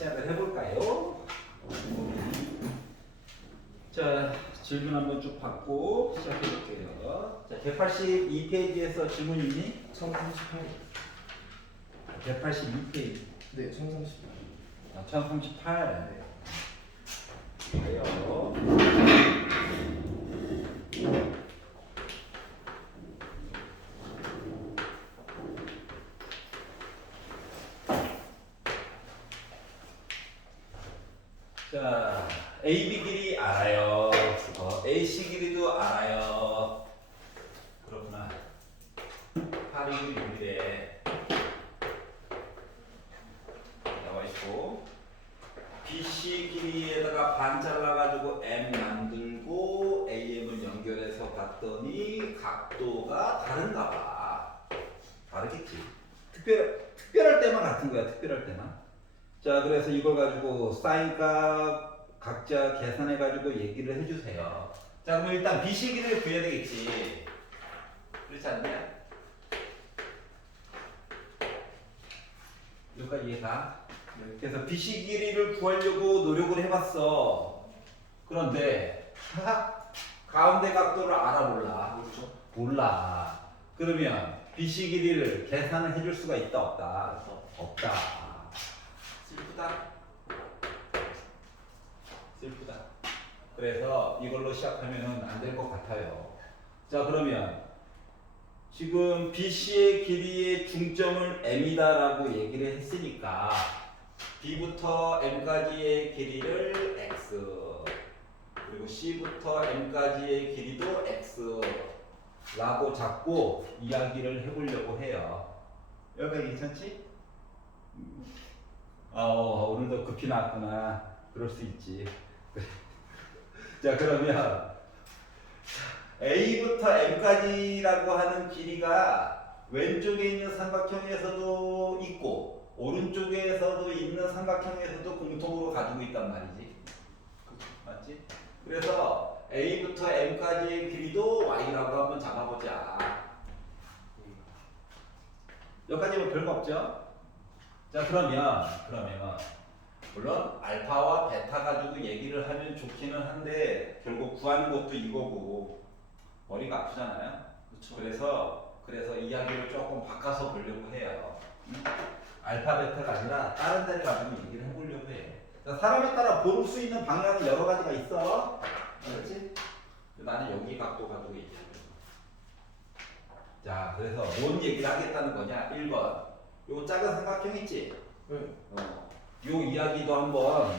시작을 해볼까요? 자, 질문 한번 쭉 받고 시작해볼게요. 자, 182페이지에서 질문 있니? 1038. 182페이지. 네, 1038. 1038. 네. 그래요. 자, AB 길이 알아요. AC 길이도 알아요. 그렇구나. 826이래. 나와 있고. BC 길이에다가 반 잘라가지고 M 만들고 AM을 연결해서 봤더니 각도가 다른가 봐. 다르겠지. 특별할 때만 같은 거야. 특별할 때만. 자, 그래서 이걸 가지고 사인값 각자 계산해가지고 얘기를 해주세요. 자, 그럼 일단 BC 길이를 구해야 되겠지. 그렇지 않냐? 여기까지 이해가? 그래서 BC 길이를 구하려고 노력을 해봤어. 그런데 가운데 각도를 알아 몰라? 모르죠? 몰라. 그러면 BC 길이를 계산을 해줄 수가 있다 없다? 없다. 슬프다. 슬프다. 그래서 이걸로 시작하면 안 될 것 같아요. 자, 그러면 지금 BC의 길이의 중점을 M이다라고 얘기를 했으니까 B부터 M까지의 길이를 X, 그리고 C부터 M까지의 길이도 X라고 잡고 이야기를 해보려고 해요. 여기가 괜찮지? 오늘도 급히 나왔구나. 그럴 수 있지. 자, 그러면 A부터 M까지라고 하는 길이가 왼쪽에 있는 삼각형에서도 있고 오른쪽에서도 있는 삼각형에서도 공통으로 가지고 있단 말이지. 맞지? 그래서 A부터 M까지의 길이도 Y라고 한번 잡아보자. 여기까지는 별거 없죠? 자, 그러면 물론 알파와 베타 가지고 얘기를 하면 좋기는 한데 결국 구하는 것도 이거고 머리가 아프잖아요. 그렇죠. 그래서 이야기를 조금 바꿔서 보려고 해요. 알파 베타가 아니라 다른 데를 가지고 얘기를 해보려고 해. 자, 사람에 따라 볼 수 있는 방향이 여러 가지가 있어. 그렇지? 나는 여기 각도 가지고 얘기해. 자, 그래서 뭔 얘기를 하겠다는 거냐? 1번. 요 작은 삼각형 있지? 네. 요 이야기도 한번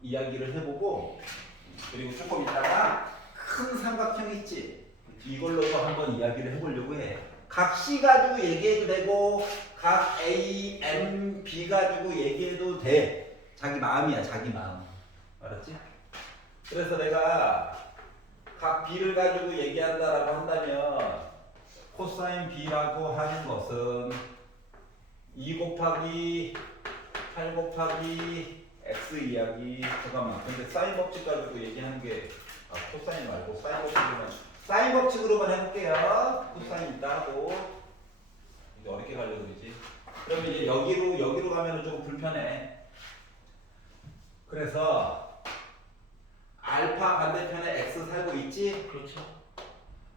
이야기를 해보고, 그리고 조금 있다가 큰 삼각형 있지? 이걸로도 한번 이야기를 해보려고 해. 각 C 가지고 얘기해도 되고 각 A, M, B 가지고 얘기해도 돼. 자기 마음이야, 자기 마음. 알았지? 그래서 내가 각 B를 가지고 얘기한다라고 한다면 코사인 B라고 하는 것은 2 곱하기 8 곱하기 X 이야기. 잠깐만, 근데 사인 법칙 가지고 얘기하는 게 코사인 말고 사인 법칙으로만 해볼게요. 코사인 있다 하고. 이게 어렵게 가려고 그러지. 그러면 이제 여기로 가면 조금 불편해. 그래서 알파 반대편에 X 살고 있지? 그렇죠.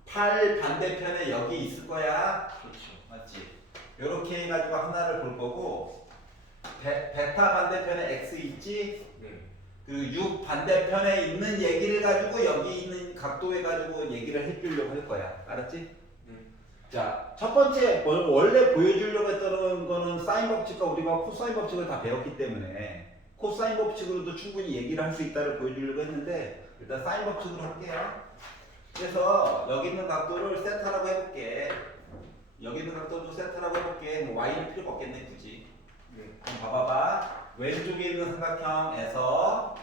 8 반대편에 여기 있을 거야. 그렇죠. 맞지? 요렇게 해가지고 하나를 볼 거고, 베타 반대편에 X 있지? 네. 그리고 6 반대편에 있는 얘기를 가지고 여기 있는 각도에 가지고 얘기를 해주려고 할 거야. 알았지? 네. 자, 첫 번째 원래 보여주려고 했던 거는 사인 법칙과 우리가 코사인 법칙을 다 배웠기 때문에 코사인 법칙으로도 충분히 얘기를 할 수 있다를 보여주려고 했는데 일단 사인 법칙으로 할게요. 그래서 여기 있는 각도를 세타라고 해볼게. 여기 있는 각도도 세타라고 해볼게. 뭐 y는 필요가 없겠네 굳이. 네. 그럼 봐봐봐. 왼쪽에 있는 삼각형에서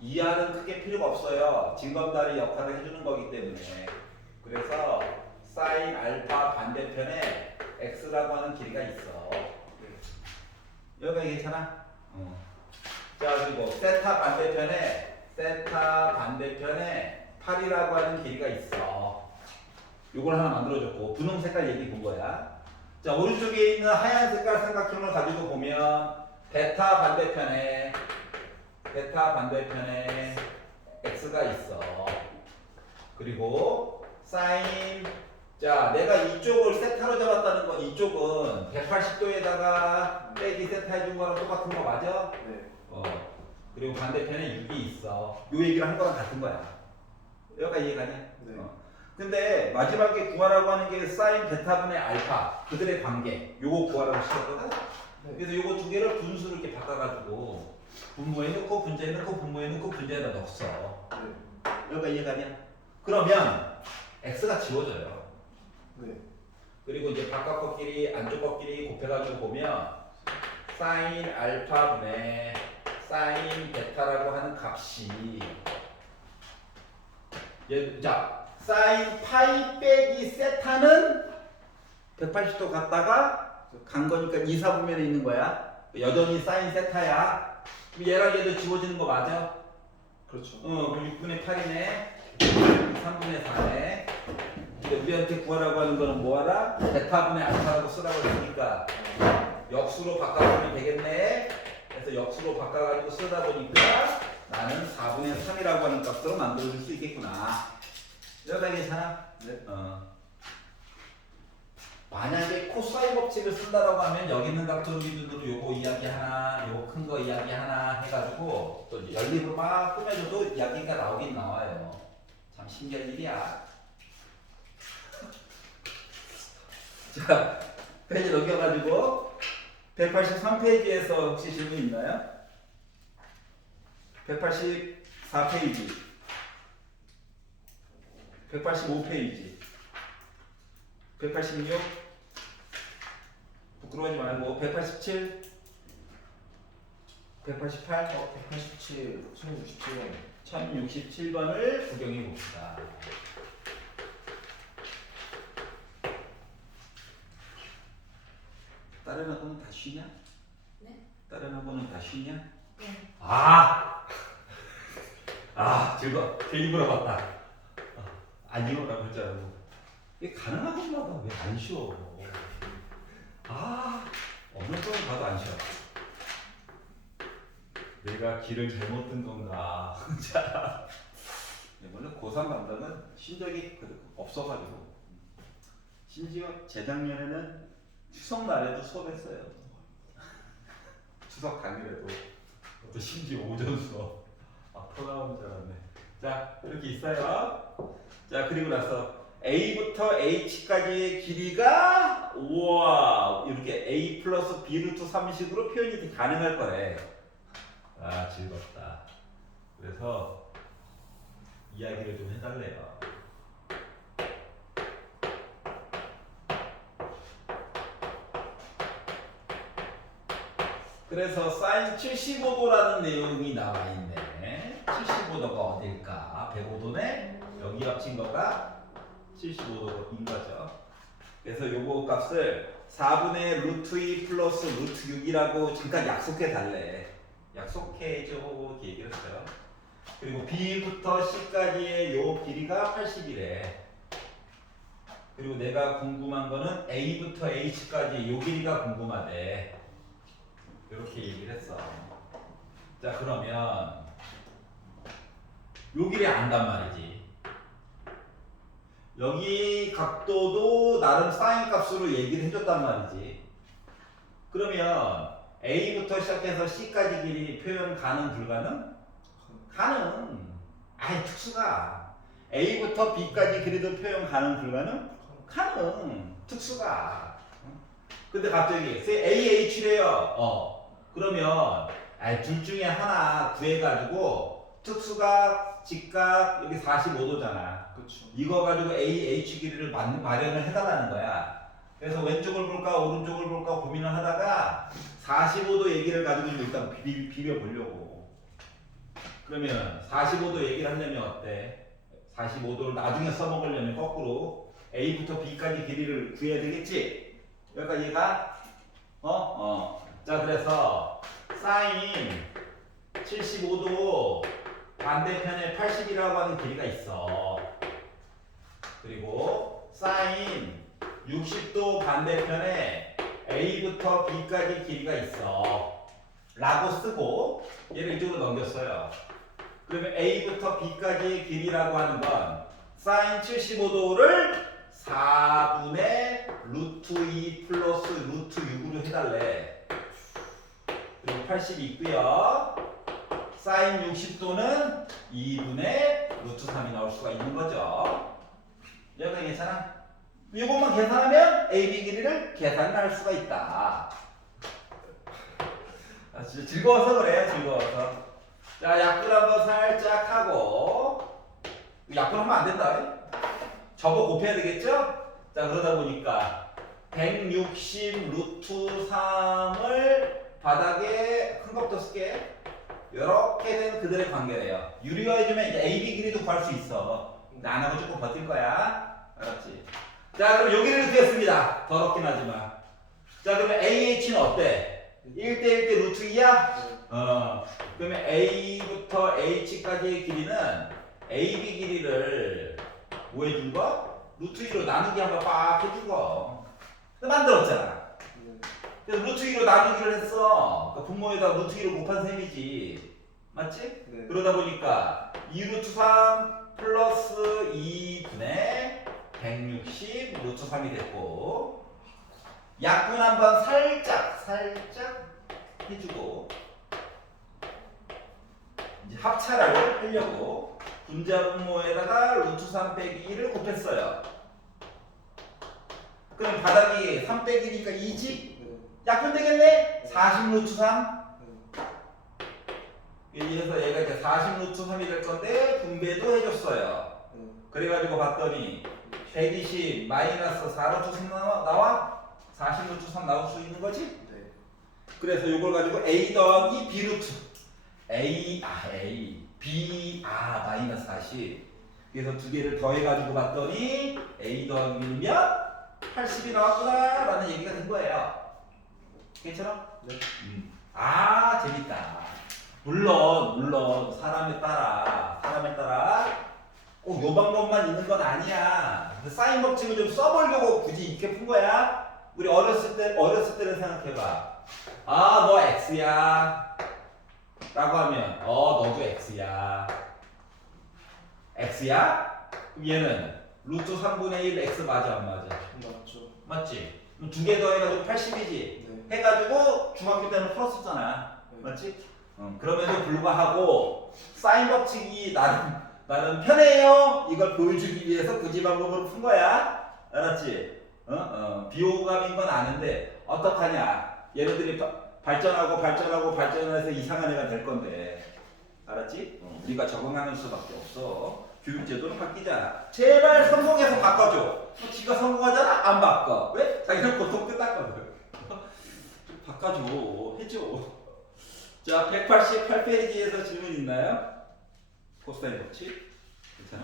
이하는 크게 필요가 없어요. 징검다리 역할을 해주는 거기 때문에. 그래서 사인 알파 반대편에 x라고 하는 길이가 있어. 네. 여기가 괜찮아? 자, 그리고 세타 반대편에 8이라고 하는 길이가 있어. 요걸 하나 만들어줬고 분홍 색깔 얘기 본 거야. 자, 오른쪽에 있는 하얀 색깔 삼각형을 가지고 보면 베타 반대편에 베타 반대편에 x가 있어. 그리고 사인 자 내가 이쪽을 세타로 잡았다는 건 이쪽은 180도에다가 빼기 세타 해준 거랑 똑같은 거 맞아? 네. 그리고 반대편에 6이 있어. 요 얘기를 한 거랑 같은 거야. 여기까지 이해가냐? 네. 근데 마지막에 구하라고 하는 게 사인 베타분의 알파 그들의 관계 요거 구하라고 시켰거든. 네. 그래서 요거 두 개를 분수로 이렇게 바꿔가지고 분모에 넣고 분자에 넣고 분모에 넣고 분자에다 넣었어. 네. 여기까지 이해가냐? 그러면 x가 지워져요. 네. 그리고 이제 바깥 것끼리 안쪽 것끼리 곱해가지고 보면 사인 알파분의 사인 베타라고 하는 값이 자 사인 파이 빼기 세타는 180도 갔다가 간 거니까 2, 4분면에 있는 거야. 여전히 사인 세타야. 그럼 얘랑 얘도 지워지는 거 맞아? 그렇죠. 그럼 6분의 8이네. 3분의 4네. 근데 우리한테 구하라고 하는 거는 뭐하라? 베타분의 알파라고 쓰라고 했으니까 역수로 바꿔보면 되겠네. 그래서 역수로 바꿔가지고 쓰다 보니까 나는 4분의 3이라고 하는 값으로 만들어줄 수 있겠구나. 여기까지 괜찮아? 네. 만약에 코사인 법칙을 쓴다라고 하면 여기 있는 각도로 기준으로 요거 이야기 하나, 요거 큰 거 이야기 하나 해가지고 또 연립으로 막 꾸며줘도 이야기가 나오긴 나와요. 참 신기한 일이야. 자, 페이지 넘겨가지고 183페이지에서 혹시 질문 있나요? 184페이지 185페이지 186 부끄러워하지 말고 187 188 187, 1067번. 1067번을 구경해 봅시다. 다른 학원은 다 쉬냐? 네? 다른 학원은 다 쉬냐? 네. 즐거워. 괜히 물어봤다. 안 이거라고 할 줄 알고. 이게 가능한 것마다 왜 안 쉬어? 어느 쪽을 가도 안 쉬어. 내가 길을 잘못 든 건가? 자, 원래 고3 감독은 쉰 적이 없어가지고. 심지어 재작년에는 추석날에도 수업했어요. 추석 당일에도. 또 심지어 오전 수업. 토 나오는 줄 알았네. 자, 이렇게 있어요. 자, 그리고 나서 A부터 H까지의 길이가 우와 이렇게 A 플러스 B 루트 3식으로 표현이 가능할 거래. 즐겁다. 그래서 이야기를 좀 해달래요. 그래서 사인 75도라는 내용이 나와 있네. 75도가 어딜까? 105도네? 여기 합친 거가 75도인 거죠. 그래서 요거 값을 4분의 루트 2 플러스 루트 6이라고 잠깐 약속해 달래. 약속해줘. 이렇게 얘기를 했어요. 그리고 B부터 C까지의 요 길이가 80이래. 그리고 내가 궁금한 거는 A부터 H까지 요 길이가 궁금하대. 이렇게 얘기를 했어. 자, 그러면 요 길이 안단 말이지. 여기 각도도 나름 사인 값으로 얘기를 해줬단 말이지. 그러면 A부터 시작해서 C까지 길이 표현 가능 불가능? 가능. 특수가 A부터 B까지 길이도 표현 가능 불가능? 가능. 특수가. 근데 갑자기 AH래요. 그러면 둘 중에 하나 구해가지고 특수각, 직각 여기 45도잖아. 그렇죠. 이거 가지고 AH 길이를 마련을 해달라는 거야. 그래서 왼쪽을 볼까 오른쪽을 볼까 고민을 하다가 45도 얘기를 가지고 좀 일단 비벼보려고. 그러면 45도 얘기를 하려면 어때? 45도를 나중에 써먹으려면 거꾸로 A부터 B까지 길이를 구해야 되겠지? 여기까지 얘가? 자, 그래서 사인 75도 반대편에 80이라고 하는 길이가 있어. 그리고 사인 60도 반대편에 A부터 B까지 길이가 있어. 라고 쓰고 얘를 이쪽으로 넘겼어요. 그러면 A부터 B까지의 길이라고 하는 건 사인 75도를 4분의 루트 2 플러스 루트 6으로 해달래. 그리고 80이 있고요. 사인 60도는 2분의 루트 3이 나올 수가 있는 거죠. 여기가 괜찮아? 이것만 계산하면 AB 길이를 계산할 수가 있다. 아, 진짜 즐거워서 그래요, 즐거워서. 자, 약분 한번 살짝 하고, 약분하면 안 된다. 접어 곱해야 되겠죠? 자, 그러다 보니까 160 루트 3을 바닥에 큰 것부터 쓸게. 이렇게 된 그들의 관계래요. 유리화해주면 이제 AB 길이도 구할 수 있어. 근데 안 하고 조금 버틸 거야. 알았지? 자, 그럼 여기를 구했습니다. 더럽긴 하지만. 자, 그러면 AH는 어때? 1대 1대 루트 2야? 그러면 A부터 H까지의 길이는 AB 길이를 뭐 해준 거? 루트 2로 나누기 한번 빡 해준 거. 만들었잖아. 그래서 루트 2로 나누기를 했어. 그러니까 분모에다 루트 2로 곱한 셈이지. 맞지? 네. 그러다 보니까 2 루트 3 플러스 2분의 160 루트 3이 됐고, 약분 한번 살짝 해주고, 이제 합차를 하려고 분자 분모에다가 루트 3 빼기 1을 곱했어요. 그럼 바닥이 3 빼기 1이니까 2지? 네. 약분 되겠네? 40 루트 3. 네. 여기서 얘가 이제 40 루트 3이 될 건데 분배도 해줬어요. 네. 그래가지고 봤더니 120 마이너스 4 루트 3 나와? 40 루트 3 나올 수 있는 거지? 네. 그래서 이걸 가지고 A 더하기 B 루트 B 마이너스 40. 그래서 두 개를 더해가지고 봤더니 A 더하기 B면 80이 나왔구나 라는 얘기가 된 거예요. 괜찮아? 네. 재밌다. 물론 사람에 따라 꼭 요 방법만 있는 건 아니야. 근데 사인 법칙을 좀 써보려고 굳이 이렇게 푼 거야. 우리 어렸을 때를 생각해봐. 너 X야 라고 하면 너도 X야. X야? 그럼 얘는 루트 3분의 1 X 맞아 안 맞아? 맞죠. 맞지? 그럼 두 개 더해가지고 80이지? 네. 해가지고 중학교 때는 풀었었잖아. 네. 맞지? 그럼에도 불구하고 사인 법칙이 나는 편해요. 이걸 보여주기 위해서 굳이 방법으로 푼 거야. 알았지? 비호감인 건 아는데 어떡하냐? 얘네들이 발전해서 이상한 애가 될 건데. 알았지? 우리가 적응하는 수밖에 없어. 교육제도는 바뀌잖아. 제발 성공해서 바꿔줘. 지가 성공하잖아? 안 바꿔. 왜? 자기는 고통 끝났거든. 좀 바꿔줘. 해줘. 자, 188페이지에서 질문 있나요? 코사인 법칙. 괜찮아?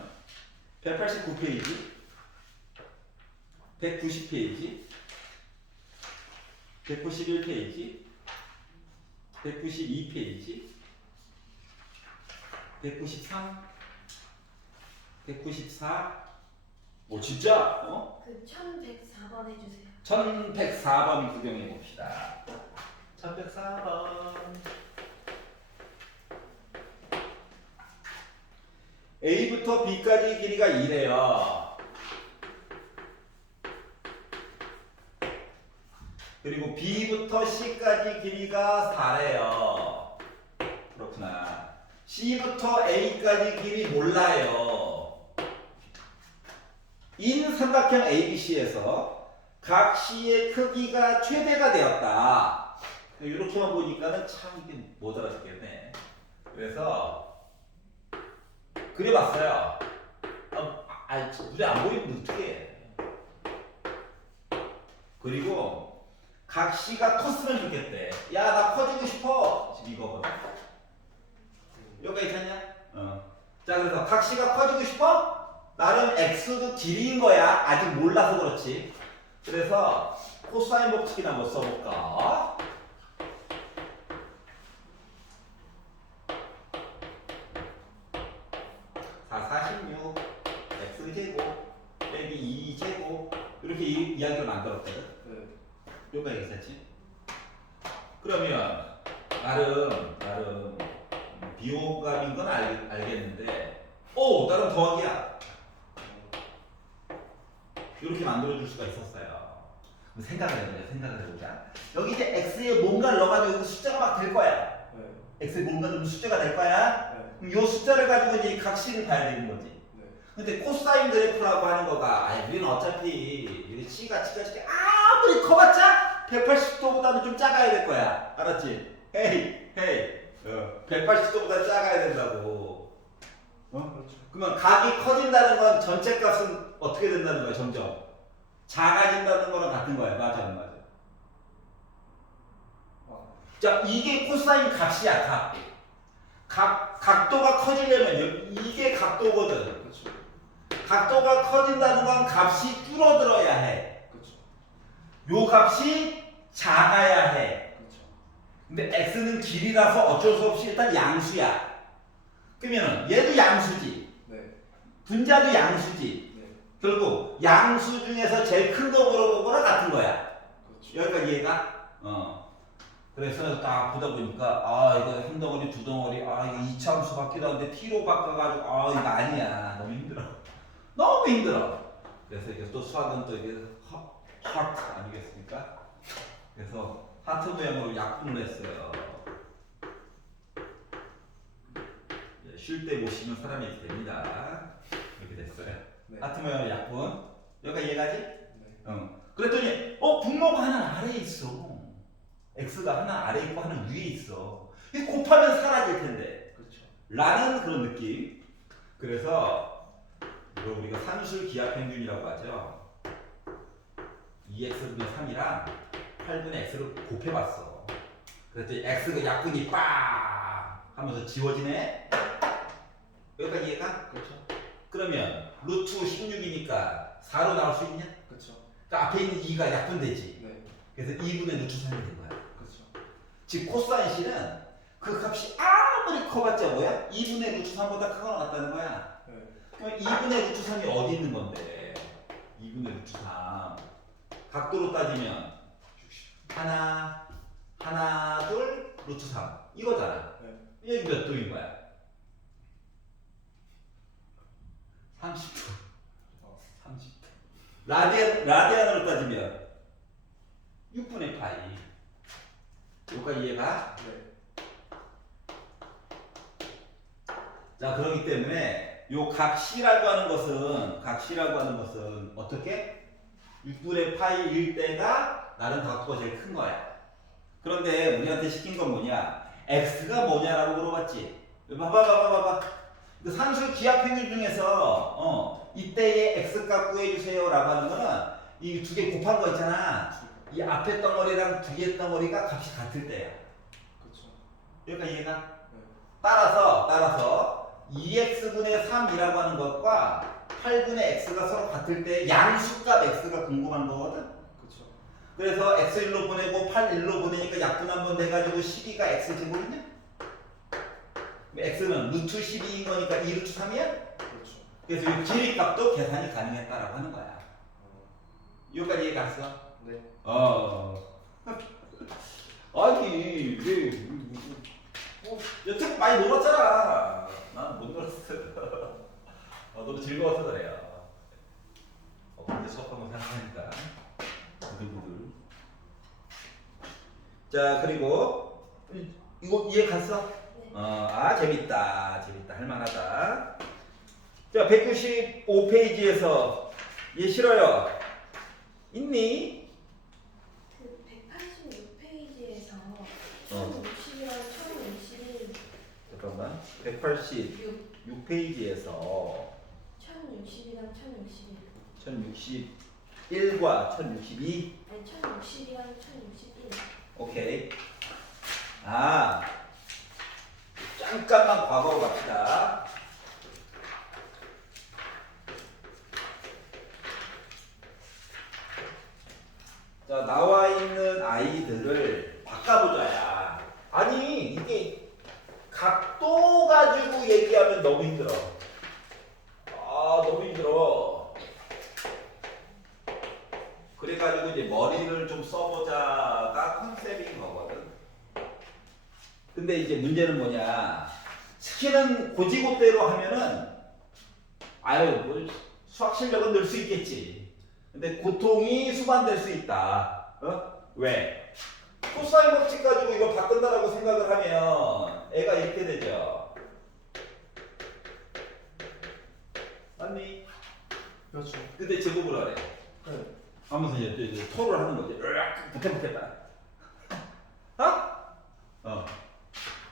189페이지. 190페이지. 191페이지. 192페이지. 193. 194. 진짜? 그 1104번 해주세요. 1104번 구경해 봅시다. 1104번. A부터 B까지 길이가 2래요. 그리고 B부터 C까지 길이가 4래요. 그렇구나. C부터 A까지 길이 몰라요. 인 삼각형 ABC에서 각 C의 크기가 최대가 되었다. 이렇게만 보니까는 참 이게 못 알아듣겠네. 그래서 그려봤어요. 눈에 안 보이면 어떻게 해. 그리고 각 C가 컸으면 좋겠대. 야, 나 커지고 싶어. 지금 이거거든. 여기가 있잖냐? 자, 그래서 각 C가 커지고 싶어? 나름 X도 길이인 거야. 아직 몰라서 그렇지. 그래서 코사인 법칙이나 한번 써볼까? X제곱 빼기 2제곱 이렇게 이야기를 만들었거든. 네. 여기가 있었지. 그러면 나름 비호감인 건 알겠는데, 오 나름 더하기야. 이렇게 만들어줄 수가 있었어요. 그럼 생각을 해보자. 여기 이제 x에 뭔가를 넣어가지고 여기 숫자가 막 될 거야. 네. x에 뭔가 넣으면 숫자가 될 거야. 네. 그럼 이 숫자를 가지고 이제 각식을 봐야 되는 거지. 네. 근데 코사인 그래프라고 하는 거가, 우리는 어차피 우리 C가 아무리 커봤자 180도보다는 좀 작아야 될 거야. 알았지? 헤이 180도보다 작아야 된다고. 그렇죠. 그러면 각이 커진다는 건 전체 값은 어떻게 된다는 거야? 점점 작아진다는 거랑 같은 거야. 맞아 안 맞아? 자, 이게 코사인 값이야. 각도가 커지려면 이게 각도거든. 그렇죠. 각도가 커진다는 건 값이 줄어들어야 해. 그렇죠. 요 값이 작아야 해. 그렇죠. 근데 x는 길이라서 어쩔 수 없이 일단 양수야. 그러면 얘도 양수지. 네. 분자도 양수지. 네. 결국 양수 중에서 제일 큰 거 물어본 거랑 같은 거야. 그렇죠. 여기까지 이해가? 그래서 딱 보다 보니까 이거 한 덩어리 두 덩어리 이거 이차함수 같기도 한데 t로 바꿔가지고 이거 아니야. 너무 힘들어. 너무 힘들어. 그래서 이게 또 수학은 또 이게 하트 아니겠습니까? 그래서 하트 모양으로 약분을 했어요. 쉴 때 못 쉬는 사람이 이렇게 됩니다. 이렇게 됐어요. 네. 하트 모양으로 약분. 여기까지 이해가지? 네. 그랬더니 분모가 하나 아래에 있어. x가 하나 아래에 있고 하나 위에 있어. 이 곱하면 사라질 텐데. 그렇죠. 라는 그런 느낌. 그래서 이걸 우리가 산술 기하평균이라고 하죠. 2x분의 3이랑 8분의 x를 곱해봤어. 그랬더니 x가 약분이 빡 하면서 지워지네. 여기까지 이해가? 그렇죠. 그러면 루트 16이니까 4로 나올 수 있냐? 그렇죠. 그러니까 앞에 있는 2가 약분되지. 네. 그래서 2분의 루트 3이 된 거야. 그렇죠. 즉 코사인 C는 그 값이 아무리 커봤자 뭐야? 2분의 루트 3보다 크거나 같다는 거야. 네. 그럼 2분의 루트 3이 어디 있는 건데? 2분의 루트 3 각도로 따지면 하나 둘 루트 3 이거잖아. 네. 여기 몇 도인 거야? 30도. 30도. 라디안으로 따지면 6분의 파이. 여기까지 이해가? 네. 자, 그렇기 때문에 요 각시라고 하는 것은 어떻게? 6분의 파이일 때가 나름 각도가 제일 큰 거야. 그런데 우리한테 시킨 건 뭐냐? x가 뭐냐라고 물어봤지. 봐봐. 그 산술 기하평균 중에서 이때의 x값 구해주세요라고 하는 거는 이 두 개 곱한 거 있잖아. 이 앞에 덩어리랑 뒤에 덩어리가 값이 같을 때야. 그렇죠. 여기가 이해가? 네. 따라서 2x분의 3이라고 하는 것과 8분의 x가 서로 같을 때 양수값 x가 궁금한 거거든. 그렇죠. 그래서 x 1로 보내고 8 1로 보내니까 약분 한번 돼가지고 12가 x제곱이냐? x는 루트 12인 거니까 2 루트 3이야? 그렇죠. 그래서 이 길이값도 계산이 가능했다라고 하는 거야. 여기까지 이해갔어? 네. 아니 왜 여태껏 많이 놀았잖아. 나는 못 놀았어. 너무 즐거워서 그래요. 근데 수업한 거 생각하니까 부들부들. 자, 그리고 이거 이해 갔어? 재밌다 할만하다. 자, 195페이지에서 얘 싫어요. 있니? 그 186페이지에서 1060이랑 1061 잠깐만. 186페이지에서 1060이랑 1061 1061과 1062. 아니 1060이랑 1061 오케이. 잠깐만 과거로 갑시다. 자, 나와 있는 아이들을 바꿔보자야. 아니, 이게 각도 가지고 얘기하면 너무 힘들어. 너무 힘들어. 그래가지고 이제 머리를 좀 써보자가 컨셉인 거거든. 근데 이제 문제는 뭐냐? 스키는 고지고대로 하면은 아유 뭐 수학 실력은 늘 수 있겠지. 근데 고통이 수반될 수 있다. 왜? 코사인 법칙 가지고 이거 바꾼다라고 생각을 하면 애가 이렇게 되죠. 맞니? 그렇죠. 근데 제곱을 하래. 네. 하면서 이제 토를 하는 거지. 으악 부태부태다. 어?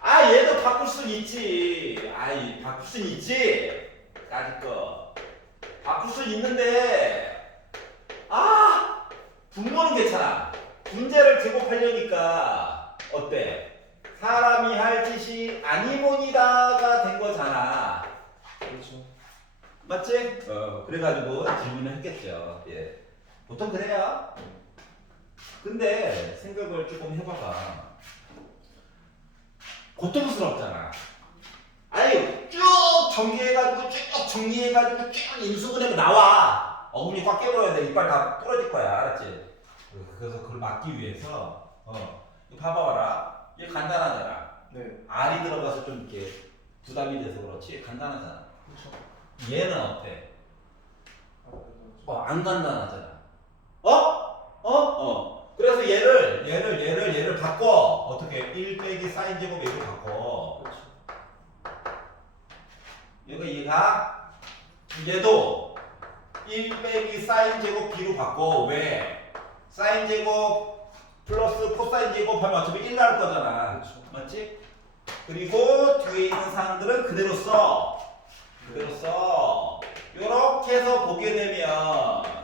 아 얘도 바꿀 순 있지. 아이 바꿀 순 있지. 까짓 거. 바꿀 순 있는데 분모는 괜찮아. 분자를 제곱하려니까 어때? 사람이 할 짓이 아니모니다가 된 거잖아. 그렇죠. 맞지? 그래가지고 질문을 했겠죠. 예. 보통 그래요. 근데 생각을 조금 해봐봐. 고통스럽잖아. 아유 쭉 전개해가지고 쭉 정리해가지고 쭉 인수분해면 나와. 어금니 꽉 깨물어야 돼. 이빨 다 부러질 거야. 알았지? 그래서 그걸 막기 위해서 이거 봐봐라. 얘 간단하잖아. 네. R이 들어가서 좀 이렇게 부담이 돼서 그렇지 간단하잖아. 그렇죠. 얘는 어때? 아, 안 간단하잖아. 그래서 얘를 바꿔. 어떻게? 1 빼기 사인 제곱 A로 바꿔. 그렇죠. 얘가 얘도 1 빼기 사인 제곱 B로 바꿔. 왜? 사인 제곱 플러스 코사인 제곱 하면 어차피 1 나올 거잖아. 그렇죠. 맞지? 그리고 뒤에 있는 사항들은 그대로 써. 그대로 써. 요렇게 해서 보게 되면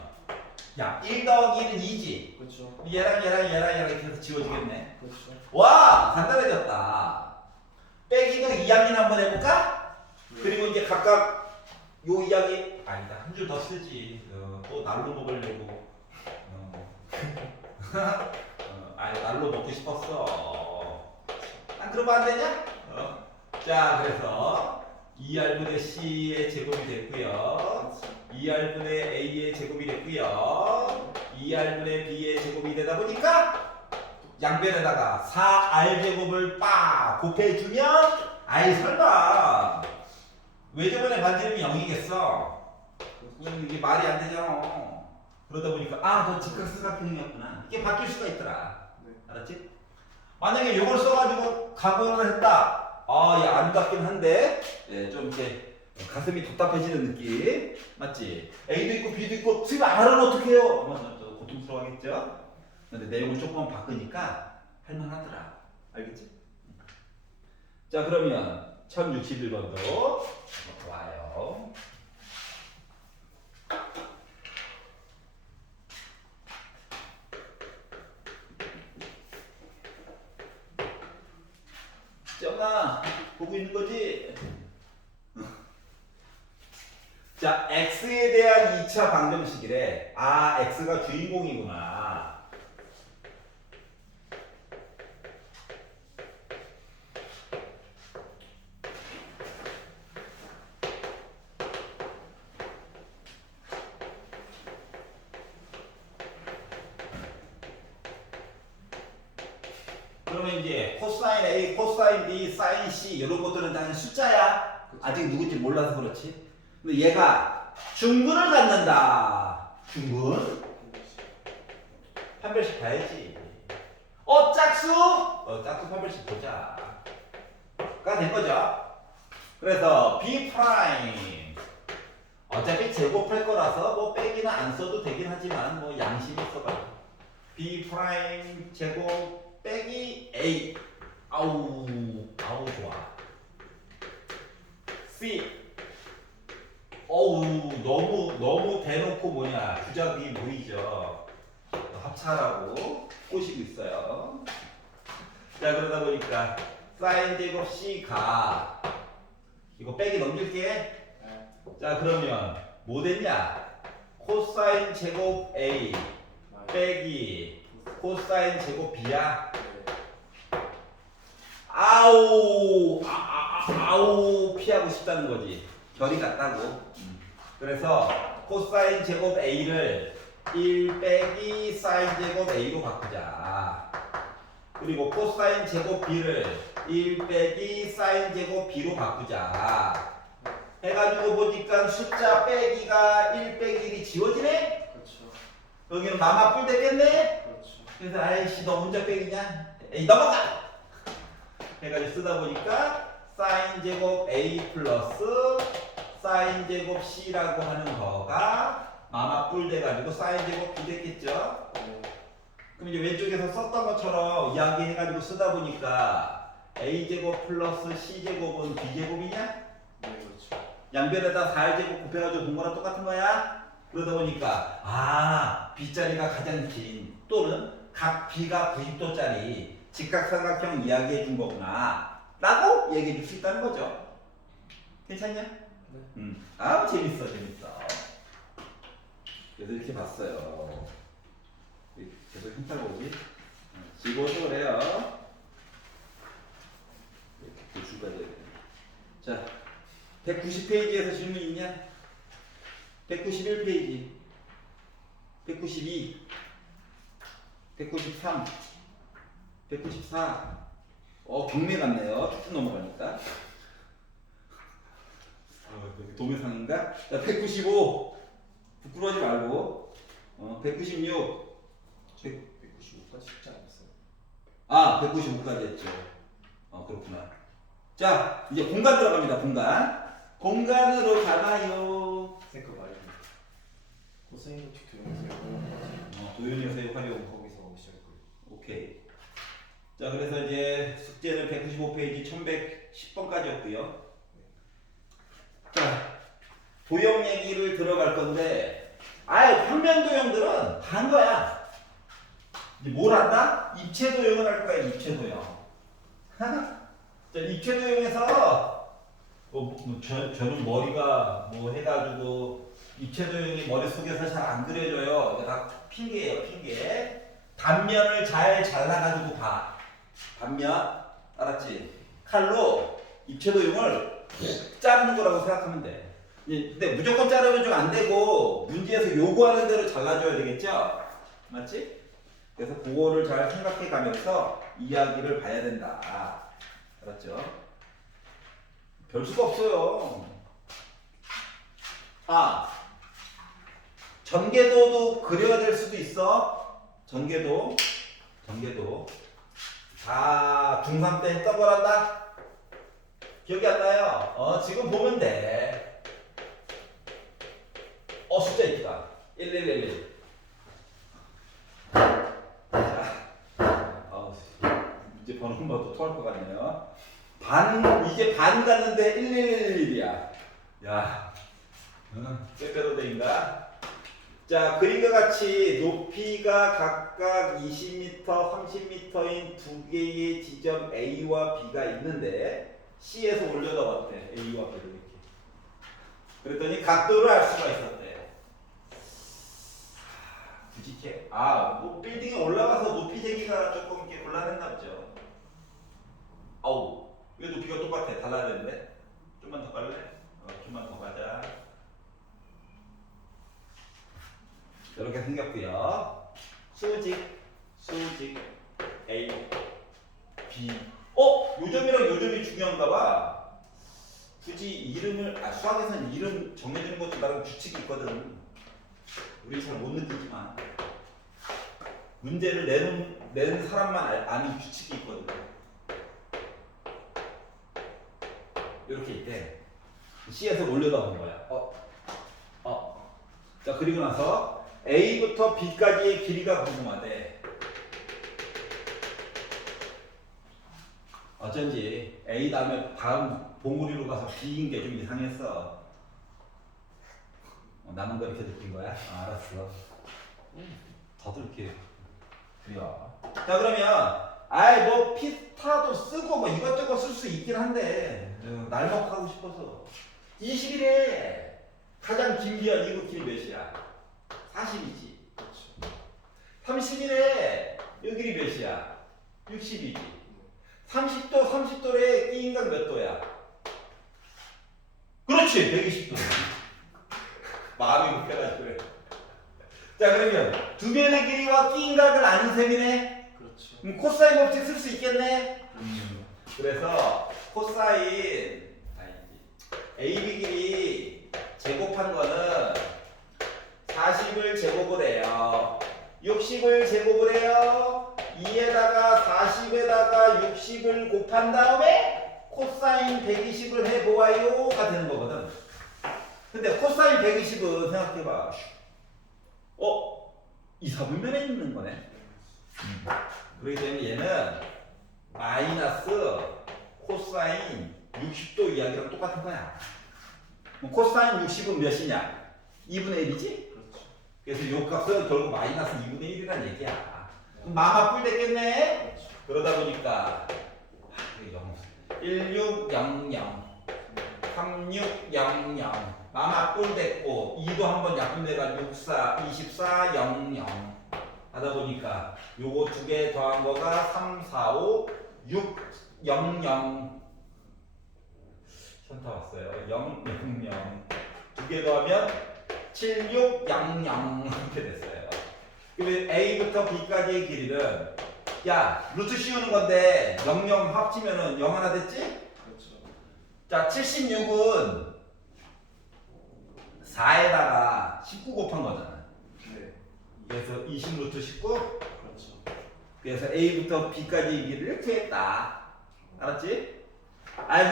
야, 1 더하기 1은 2지. 그렇죠. 얘랑 이렇게 해서 지워지겠네. 그렇죠. 와, 간단해졌다. 빼기도 이야기는 한번 해볼까? 그리고 이제 각각 요 이야기 아니다. 한 줄 더 쓰지. 또 날로 먹으려고. 날로 먹고 싶었어. 난 그러면 안 되냐? 자, 그래서 2R분의 C의 제곱이 됐고요. 2R분의 A의 제곱이 됐고요. 2R분의 B의 제곱이 되다 보니까 양변에다가 4R제곱을 빡 곱해주면 아이 설마 외제곱의 반지름이 0이겠어? 이게 말이 안 되잖아. 그러다 보니까 너 직각삼각형이었구나. 이게 바뀔 수가 있더라. 네. 알았지? 만약에 이걸 써가지고 각을 했다. 얘 안 같긴 한데 좀 이렇게 가슴이 답답해지는 느낌. 맞지? A도 있고 B도 있고 지금 R은 어떻게 해요? 좀 고통스러워하겠죠? 근데 내용을 조금 바꾸니까 할만하더라. 알겠지? 자, 그러면 1061번도 와요. 쩌나 보고 있는 거지? 자, x에 대한 2차 방정식이래. x가 주인공이구나. 그러면 이제 코사인 A, 코사인 B, 사인 C 이런 것들은 다 숫자야. 아직 누군지 몰라서 그렇지. 근데 얘가 중근을 갖는다. 중근? 판별식 봐야지. 짝수? 짝수 판별식 보자. 가 된 거죠. 그래서 B 프라임. 어차피 제곱할 거라서 뭐 빼기는 안 써도 되긴 하지만 뭐 양심이 있어가지고. B 프라임 제곱 빼기 A. 아우 좋아. C. 너무 대놓고 주작이 보이죠. 합차라고 꼬시고 있어요. 자, 그러다 보니까 사인 제곱 C가 이거 빼기 넘길게. 네. 자, 그러면 뭐 됐냐? 코사인 제곱 A 빼기 코사인 제곱 B야. 아우 피하고 싶다는 거지. 결이 같다고. 그래서 코사인 제곱 A를 1 빼기 사인 제곱 A로 바꾸자. 그리고 코사인 제곱 B를 1 빼기 사인 제곱 b로 바꾸자. 해가지고 보니까 숫자 빼기가 1 빼기 1이 지워지네? 그렇죠. 여기는 마마 뿔 되겠네? 그렇죠. 그래서 아이씨 너 혼자 빼기냐? 에이 넘어가! 해가지고 쓰다 보니까 사인 제곱 a 플러스 사인 제곱 c라고 하는 거가 마마 뿔 돼가지고 사인 제곱 b 됐겠죠? 네. 그럼 이제 왼쪽에서 썼던 것처럼 이야기해가지고 쓰다 보니까 a 제곱 플러스 c 제곱은 b 제곱이냐? 네, 그렇죠. 양변에다 4제곱 곱해가지고 본 거랑 똑같은 거야? 그러다 보니까 b자리가 가장 긴 또는 각 b가 90도짜리 직각삼각형 이야기해 준 거구나 라고 얘기해 줄 수 있다는 거죠. 괜찮냐? 네. 아우 재밌어. 그래서 이렇게 봤어요. 계속 흉탈 보지? 지고도 그래요. 이렇게 보충까지 해야 돼. 자 190페이지에서 질문 있냐? 191페이지 192 193 194 경매 같네요. 쭉 넘어가니까 도매상인가? 자 195 부끄러워하지 말고 196 195까지 쉽지 않았어요. 195까지 했죠. 그렇구나. 자 이제 공간 들어갑니다. 공간으로 가나요? 그 말고 코사인 법칙 도형에서 도형에서의 활용. 거기서 시작했고요. 오케이. 자 그래서 이제 숙제는 195페이지 1110번까지였고요. 자 도형 얘기를 들어갈 건데 평면 도형들은 다 한 거야. 이제 뭘 한다? 입체 도형을 할 거야. 입체 도형. 자 입체 도형에서 저는 머리가 해가지고 입체 도형이 머릿속에서 잘 안 그려져요. 이거 다 핑계예요. 핑계. 단면을 잘 잘라가지고 봐. 단면 알았지? 칼로 입체 도형을 자르는 거라고 생각하면 돼. 근데 무조건 자르면 좀 안 되고 문제에서 요구하는 대로 잘라줘야 되겠죠? 맞지? 그래서 그거를 잘 생각해 가면서 이야기를 봐야 된다. 알았죠? 별 수가 없어요. 전개도도 그려야 될 수도 있어. 전개도 다 중3 때 했던 거란다. 기억이 안 나요? 지금 보면 돼. 숫자 있다. 1111. 이제 번호 봐도 토할 것 같네요. 이제 반 갔는데 1111이야. 야, 빼빼로데인가? 자, 그림과 같이 높이가 각각 20m, 30m인 두 개의 지점 A와 B가 있는데 C에서 올려다 봤대. A와 B를 이렇게. 그랬더니 각도를 알 수가 있었대. 굳이 이렇게 빌딩에 올라가서 높이 재기가 조금 이렇게 곤란했나 보죠. 왜 높이가 똑같아? 달라야 되는데? 좀만 더 갈래? 좀만 더 가자. 이렇게 생겼고요. 수직 A, B. 요점이랑 요점이 중요한가 봐. 굳이 이름을 수학에서는 이름 정해주는 것도 나름 규칙이 있거든. 우리 잘 못 느끼지만 문제를 내는 사람만 아는 규칙이 있거든. 이렇게 있대. C에서 올려다본 거야. 자 그리고 나서 A부터 B까지의 길이가 궁금하대. 어쩐지 A 다음에 다음 봉우리로 가서 B인 게 좀 이상했어. 남은 거 이렇게 느낀 거야? 알았어. 다들 이렇게 그려. 자 그러면 피타도 쓰고 이것저것 쓸 수 있긴 한데 날먹하고 싶어서 20일에 가장 긴 비야. 이거 길이 몇이야? 40이지. 그렇죠. 30일에 이 길이 몇이야? 60이지. 30도에 끼인각 몇 도야? 그렇지 120도. 마음이 급해가지고 그래. 자 그러면 두 변의 길이와 끼인각을 아는 셈이네. 그렇죠. 코사인 법칙 쓸 수 있겠네. 그래서 코사인 AB 길이 제곱한 거는 40을 제곱을 해요. 60을 제곱을 해요. 2에다가 40에다가 60을 곱한 다음에 코사인 120을 해보아요가 되는 거거든. 근데 코사인 120은 생각해봐. 2사분면에 있는 거네. 그렇기 때문에 얘는 마이너스 코사인 60도 이야기랑 똑같은 거야. 코사인 60은 몇이냐? 2분의 1이지? 그렇죠. 그래서 요 값은 결국 마이너스 2분의 1이라는 얘기야. 그럼 마마 뿔 됐겠네? 그렇죠. 그러다 보니까 1600 3600 마마 뿔 됐고 2도 한번 약분돼가 64 24 00 하다 보니까 요거 두 개 더한 거가 3 4 5 6 0 0 현타 왔어요. 0 0 0 두 개 더하면 7 6 0 0 이렇게 됐어요. 그러면 A부터 B까지의 길이는 야 루트 씌우는 건데 0 0 합치면은 0 하나 됐지? 그렇죠. 자 76은 4에다가 19 곱한 거잖아. 네. 그래서 20 루트 19. 그렇죠. 그래서 A부터 B까지의 길이를 구했다. 알았지?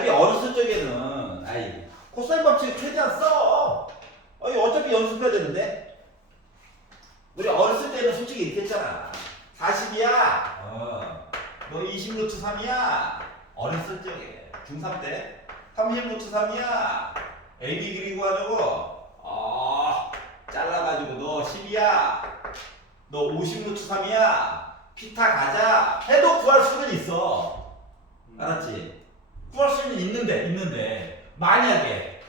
우리 어렸을 적에는 코사인 법칙 최대한 써. 어차피 연습해야 되는데. 우리 어렸을 때는 솔직히 이렇게 했잖아. 40이야. 너 20 루트 3이야. 어렸을 적에 중3 때 30 루트 3이야. AB 길이 구하려고 잘라가지고 너 10이야. 너 50 루트 3이야. 피타 가자. 해도 구할 수는 있어. 알았지? 구할 수는 있는데 만약에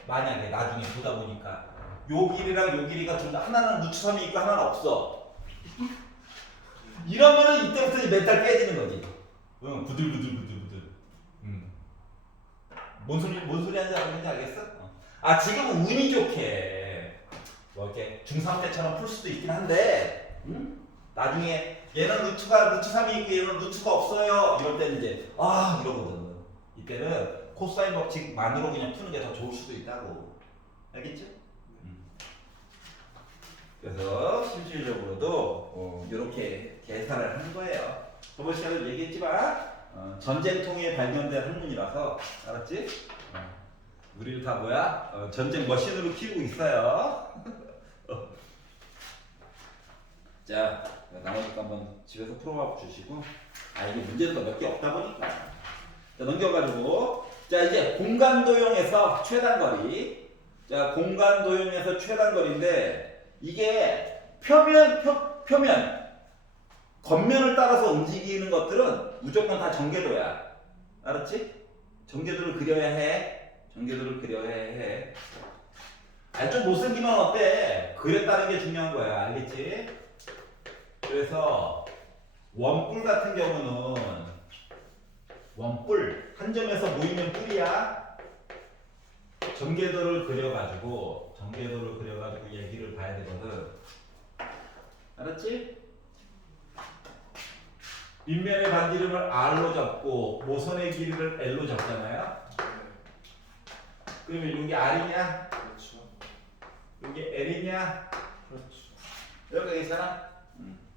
나중에 보다 보니까 요 길이랑 요 길이가 둘 다 하나는 루트 3이 있고 하나는 없어. 이러면은 이때부터 이제 멘탈 깨지는 거지. 부들부들. 뭔 소리 하는지 알겠어? 지금은 운이 좋게 뭐 이렇게 중3 때처럼 풀 수도 있긴 한데 나중에 얘는 루트 3이 있고 얘는 루트가 없어요. 이럴 때는 이제 이러거든. 이때는 코사인 법칙만으로 그냥 푸는 게 더 좋을 수도 있다고. 알겠지? 그래서 실질적으로도 이렇게 계산을 하는 거예요. 저번 시간에 얘기했지만 전쟁통에 발견된 학문이라서 알았지? 우리를 다 뭐야? 전쟁 머신으로 키우고 있어요. 자, 나머지 거 한번 집에서 풀어봐 주시고 이게 문제도 몇 개 없다 보니까 자, 넘겨가지고 자 이제 공간도용에서 최단거리 자 공간도용에서 최단거리인데 이게 표면 겉면을 따라서 움직이는 것들은 무조건 다 전개도야. 알았지? 전개도를 그려야 해. 좀 못생기면 어때? 그렸다는 게 중요한 거야. 알겠지? 그래서 원뿔 같은 경우는 원뿔 한 점에서 모이면 뿔이야. 전개도를 그려가지고 얘기를 봐야 되거든. 알았지? 밑면의 반지름을 R로 잡고 모선의 길이를 L로 잡잖아요. 그러면 여기 R이냐? 그렇죠. 여기 L이냐? 그렇죠. 여기가 괜찮아?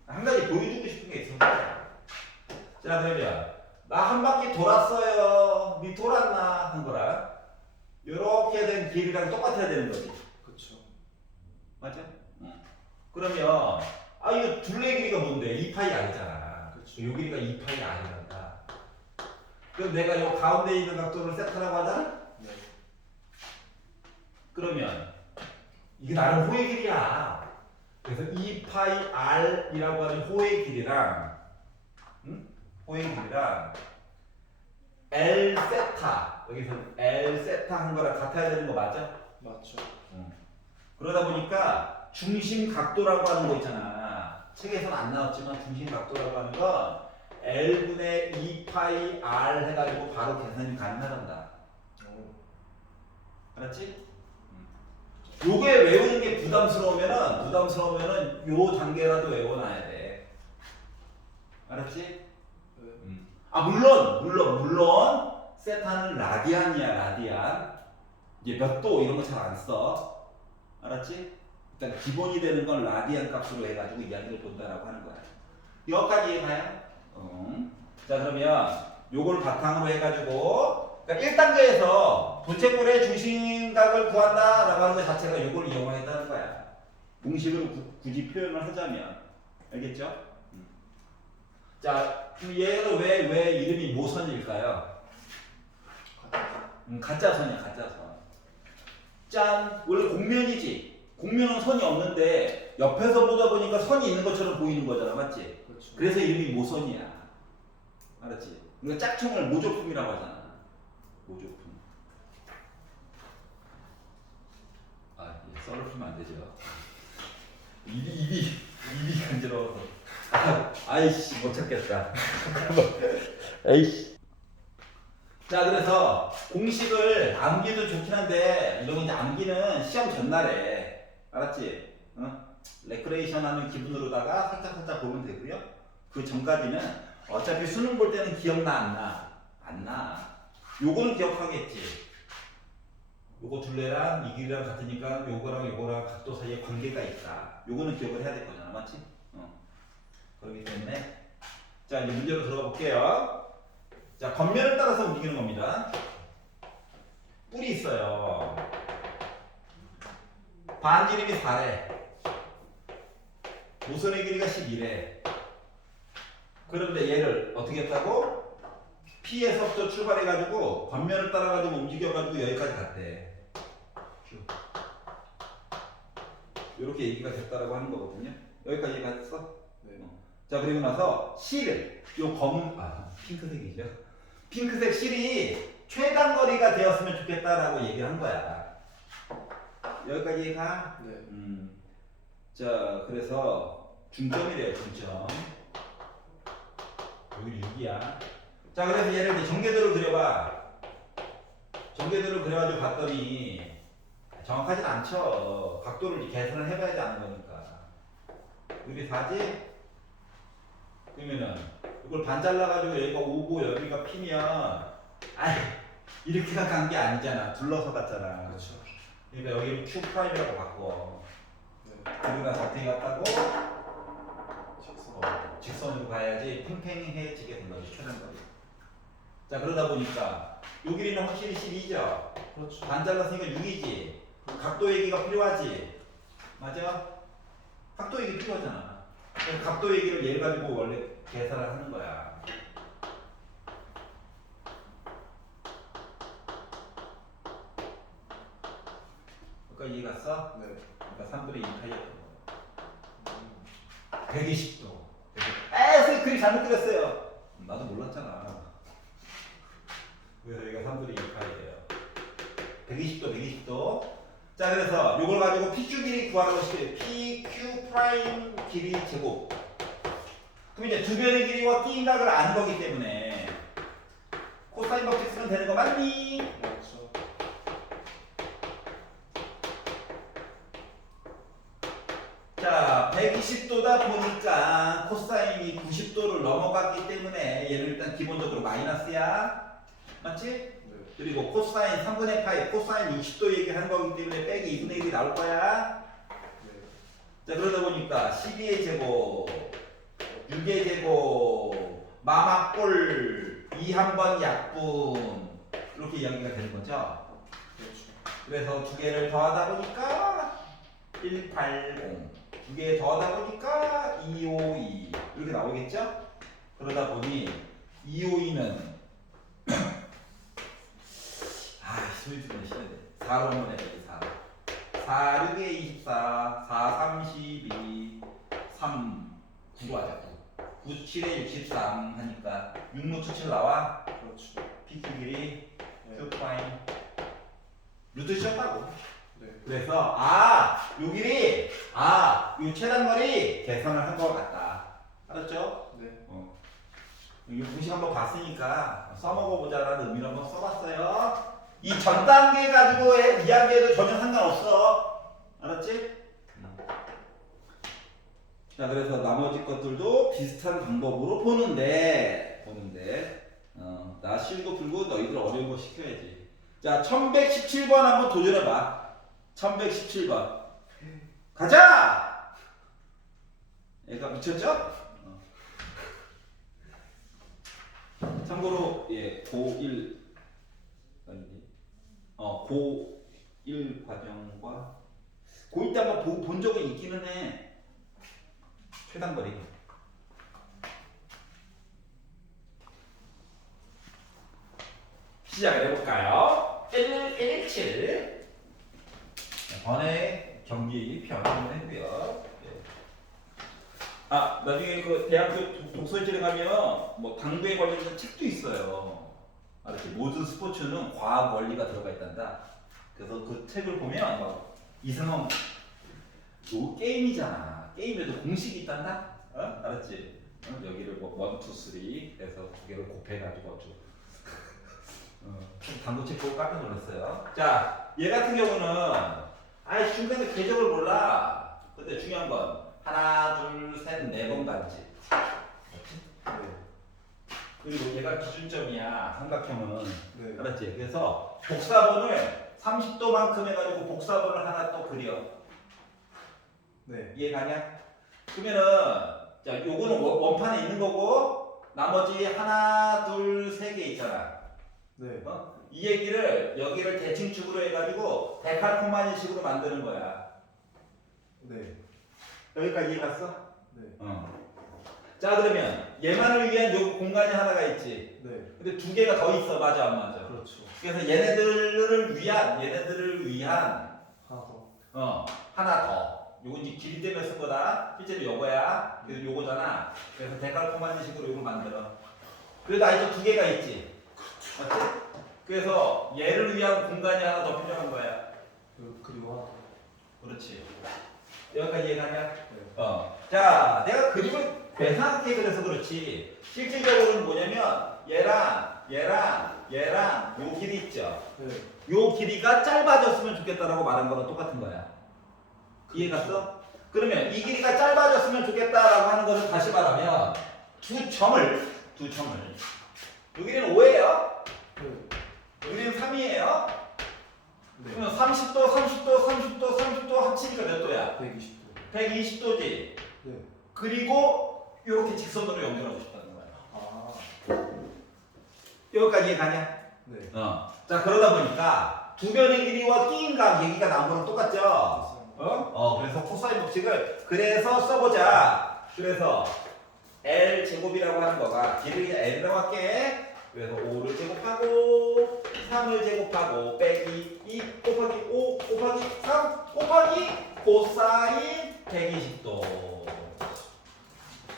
한 가지 보여주고 싶은 게 있어. 자 그러면 나 한 바퀴 돌았어요. 니 돌았나? 한 거라. 요렇게 된 길이랑 똑같아야 되는 거지. 그렇죠. 맞아? 그러면 이거 둘레 길이가 뭔데? 2파이 R이잖아. 그렇죠. 요 길이가 2파이 R이란다. 그럼 내가 요 가운데 있는 각도를 세타라고 하잖아? 네. 그러면 이게 나름 호의 길이야. 그래서 2파이 R이라고 하는 호의 길이랑 L 세타 여기서 L 세타 한 거랑 같아야 되는 거 맞아? 맞죠. 그러다 보니까 중심 각도라고 하는 거 있잖아. 책에서는 안 나왔지만 중심 각도라고 하는 건 L분의 2파이 R 해가지고 바로 계산이 가능하단다. 알았지? 요게 외우는 게 부담스러우면은 요 단계라도 외워놔야 돼. 알았지? 네. 물론 세타는 라디안이야, 라디안. 이제 몇 도 이런 거 잘 안 써. 알았지? 일단 기본이 되는 건 라디안 값으로 해가지고 이야기를 본다라고 하는 거야. 여기까지 이해가요? 자, 그러면 요걸 바탕으로 해가지고 그러니까 1단계에서 부채꼴의 중심각을 구한다라고 하는 것 자체가 요걸 이용하겠다는 거야. 공식으로 굳이 표현을 하자면. 알겠죠? 자, 그럼 얘는 왜 이름이 모선일까요? 가짜선이야, 가짜선. 짠! 원래 곡면이지. 곡면은 선이 없는데 옆에서 보다 보니까 선이 있는 것처럼 보이는 거잖아, 맞지? 그렇죠. 그래서 이름이 모선이야. 알았지? 그러니까 짝퉁을 모조품이라고 하잖아. 모조품. 아, 썰을 풀면 안 되죠. 입이 간지러워서. 아이씨, 못 찾겠다. 에이씨. 자, 그래서 공식을 암기도 좋긴 한데 이런 거 이제 암기는 시험 전날에 알았지? 레크레이션 하는 기분으로다가 살짝 보면 되고요. 그 전까지는 어차피 수능 볼 때는 기억나 안 나? 안 나. 요거는 기억하겠지. 요거 둘레랑 이 길이랑 같으니까 요거랑 각도 사이에 관계가 있다. 요거는 기억을 해야 될 거잖아, 맞지? 그렇기 때문에 자, 이제 문제로 들어가 볼게요. 자, 겉면을 따라서 움직이는 겁니다. 뿔이 있어요. 반지름이 4래. 모선의 길이가 12래. 그런데 얘를 어떻게 했다고? P에서부터 출발해가지고 겉면을 따라가지고 움직여가지고 여기까지 갔대. 이렇게 얘기가 됐다라고 하는 거거든요. 여기까지 갔어? 네. 자, 그리고 나서 실을 요 검은 핑크색이죠. 핑크색 실이 최단 거리가 되었으면 좋겠다라고 얘기를 한 거야. 여기까지 가. 네. 자, 그래서 중점이래요, 중점. 여기 6이야. 자, 그래서 얘를 이제 전개도를 그려봐. 전개도를 그려가지고 봤더니 정확하진 않죠. 각도를 이제 계산을 해봐야지 아는 거니까. 여기 4지? 그러면은 이걸 반 잘라가지고 여기가 5고 여기가 P면 이렇게 간 게 아니잖아. 둘러서 갔잖아. 그렇죠. 그러니까 여기를 Q'이라고 바꿔. 네. 그리고 나서 어떻게 갔다고? 직선. 직선으로 가야지 팽팽해지게 된 거지, 최단거리. 자, 그러다 보니까 요 길이는 확실히 12죠. 그렇죠. 반 잘랐으니까 6이지. 각도 얘기가 필요하지. 맞아? 각도 얘기 필요하잖아. 그래서 각도 얘기를 얘를 가지고 원래 계산을 하는 거야. 그러니까 이해 갔어? 네. 그러니까 3분의 2 파이였던 거야. 120도. 선생님 그림 잘못 그렸어요. 나도 몰랐잖아. 그래서 여기가 3분의 2 파이예요. 120도, 120도. 자, 그래서 이걸 가지고 PQ 길이 구하라고 시켜요. PQ 프라임 길이 제곱. 그럼 이제 두 변의 길이와 T각을 아는 거기 때문에 코사인 법칙 쓰면 되는 거 맞니? 그렇죠. 자, 120도다 보니까 코사인이 90도를 넘어갔기 때문에 얘는 일단 기본적으로 마이너스야. 맞지? 네. 그리고 코사인 3분의 파이, 코사인 60도 얘기하는 거기 때문에 빼기 2분의 1이 나올 거야. 네. 자, 그러다 보니까 12의 제곱, 6의 제곱, 마마골, 2 한 번 약분 이렇게 이야기가 되는 거죠. 그렇죠. 그래서 두 개를 더하다 보니까 180, 두 개 더하다 보니까 252 이렇게 나오겠죠. 그러다 보니 252는 소리 좀 쉬어야 돼. 4로 한번 해야지. 4 6에 24, 4 32, 3 9로 하자. 9 7에 63 하니까 6루트 7 나와. 그렇죠. PQ 길이 네. Q 프라임 루트 씌었다고. 네. 그래서 요 길이 요 최단거리 계산을 한 것 같다. 알았죠? 네. 이 공식 한번 봤으니까 써먹어보자라는 의미로 한번 써봤어요. 이 전 단계 가지고 이야기해도 전혀 상관없어. 알았지? 자, 그래서 나머지 것들도 비슷한 방법으로 보는데 나 쉬운 거 풀고 너희들 어려운 거 시켜야지. 자, 1117번 한번 도전해봐. 1117번. 가자! 얘가 미쳤죠? 참고로, 예, 고1, 고1 과정과 고1 때 한번 본 적은 있기는 해. 최단거리. 시작을 해볼까요? 117 번의 경기 평을 했고요. 아, 나중에 그 대학교 독서실에 가면 뭐 당구에 관련된 책도 있어요. 알았지? 모든 스포츠는 과학 원리가 들어가 있단다. 그래서 그 책을 보면 뭐 이상한 요 게임이잖아. 게임에도 공식이 있단다. 어? 알았지? 여기를 뭐 1, 2, 3 해서 두 개를 곱해가지고 어쩌고. 당구책 보고 깜짝 놀랐어요. 자, 얘 같은 경우는 아이 중간에 궤적을 몰라. 근데 중요한 건 하나, 둘, 셋, 네 번 간지. 그렇지? 그리고 얘가 기준점이야. 삼각형은. 네. 알았지? 그래서 복사본을 30도만큼 해가지고 복사본을 하나 또 그려. 네. 이해가냐? 그러면은 자, 요거는 원판에 있는 거고 나머지 하나, 둘, 세 개 있잖아. 네. 이 얘기를 여기를 대칭축으로 해가지고 데칼코마니식으로 만드는 거야. 네. 여기까지 이해 갔어? 네. 자, 그러면 얘만을 위한 요 공간이 하나가 있지. 네. 근데 두 개가 더 있어. 맞아, 안 맞아? 그렇죠. 그래서 얘네들을 위한 하나 더. 요건 이제 길이 때문에 쓴 거다. 실제로 요거야. 그래서 요거잖아. 그래서 데칼코마니식으로 요걸 만들어. 그래도 아직도 두 개가 있지. 맞지? 그래서 얘를 위한 공간이 하나 더 필요한 거야. 그리고 하나. 그렇지. 여기까지 이해가냐? 네. 자, 내가 그림을 괴상하게 그려서 그렇지. 실질적으로는 뭐냐면 얘랑 요 길이 있죠. 네. 요 길이가 짧아졌으면 좋겠다라고 말한 거랑 똑같은 거야. 이해 갔어? 그러면 이 길이가 짧아졌으면 좋겠다라고 하는 것을 다시 말하면 두 점을 여기는 5예요. 네. 여기는 3이에요. 네. 그러면 30도 합치니까 몇 도야? 120도. 120도지. 네. 그리고 이렇게 직선으로 연결하고 싶다는 거야. 아. 여기까지 이해가냐? 네. 자, 그러다 보니까 두 변의 길이와 끼인각 얘기가 나온 거랑 똑같죠? 그래서 코사인 법칙을 그래서 써보자. 그래서 L 제곱이라고 하는 거가 길이 L이라고 할게. 그래서 5를 제곱하고 3을 제곱하고 빼기 2 곱하기 5 곱하기 3 곱하기 코사인 120도.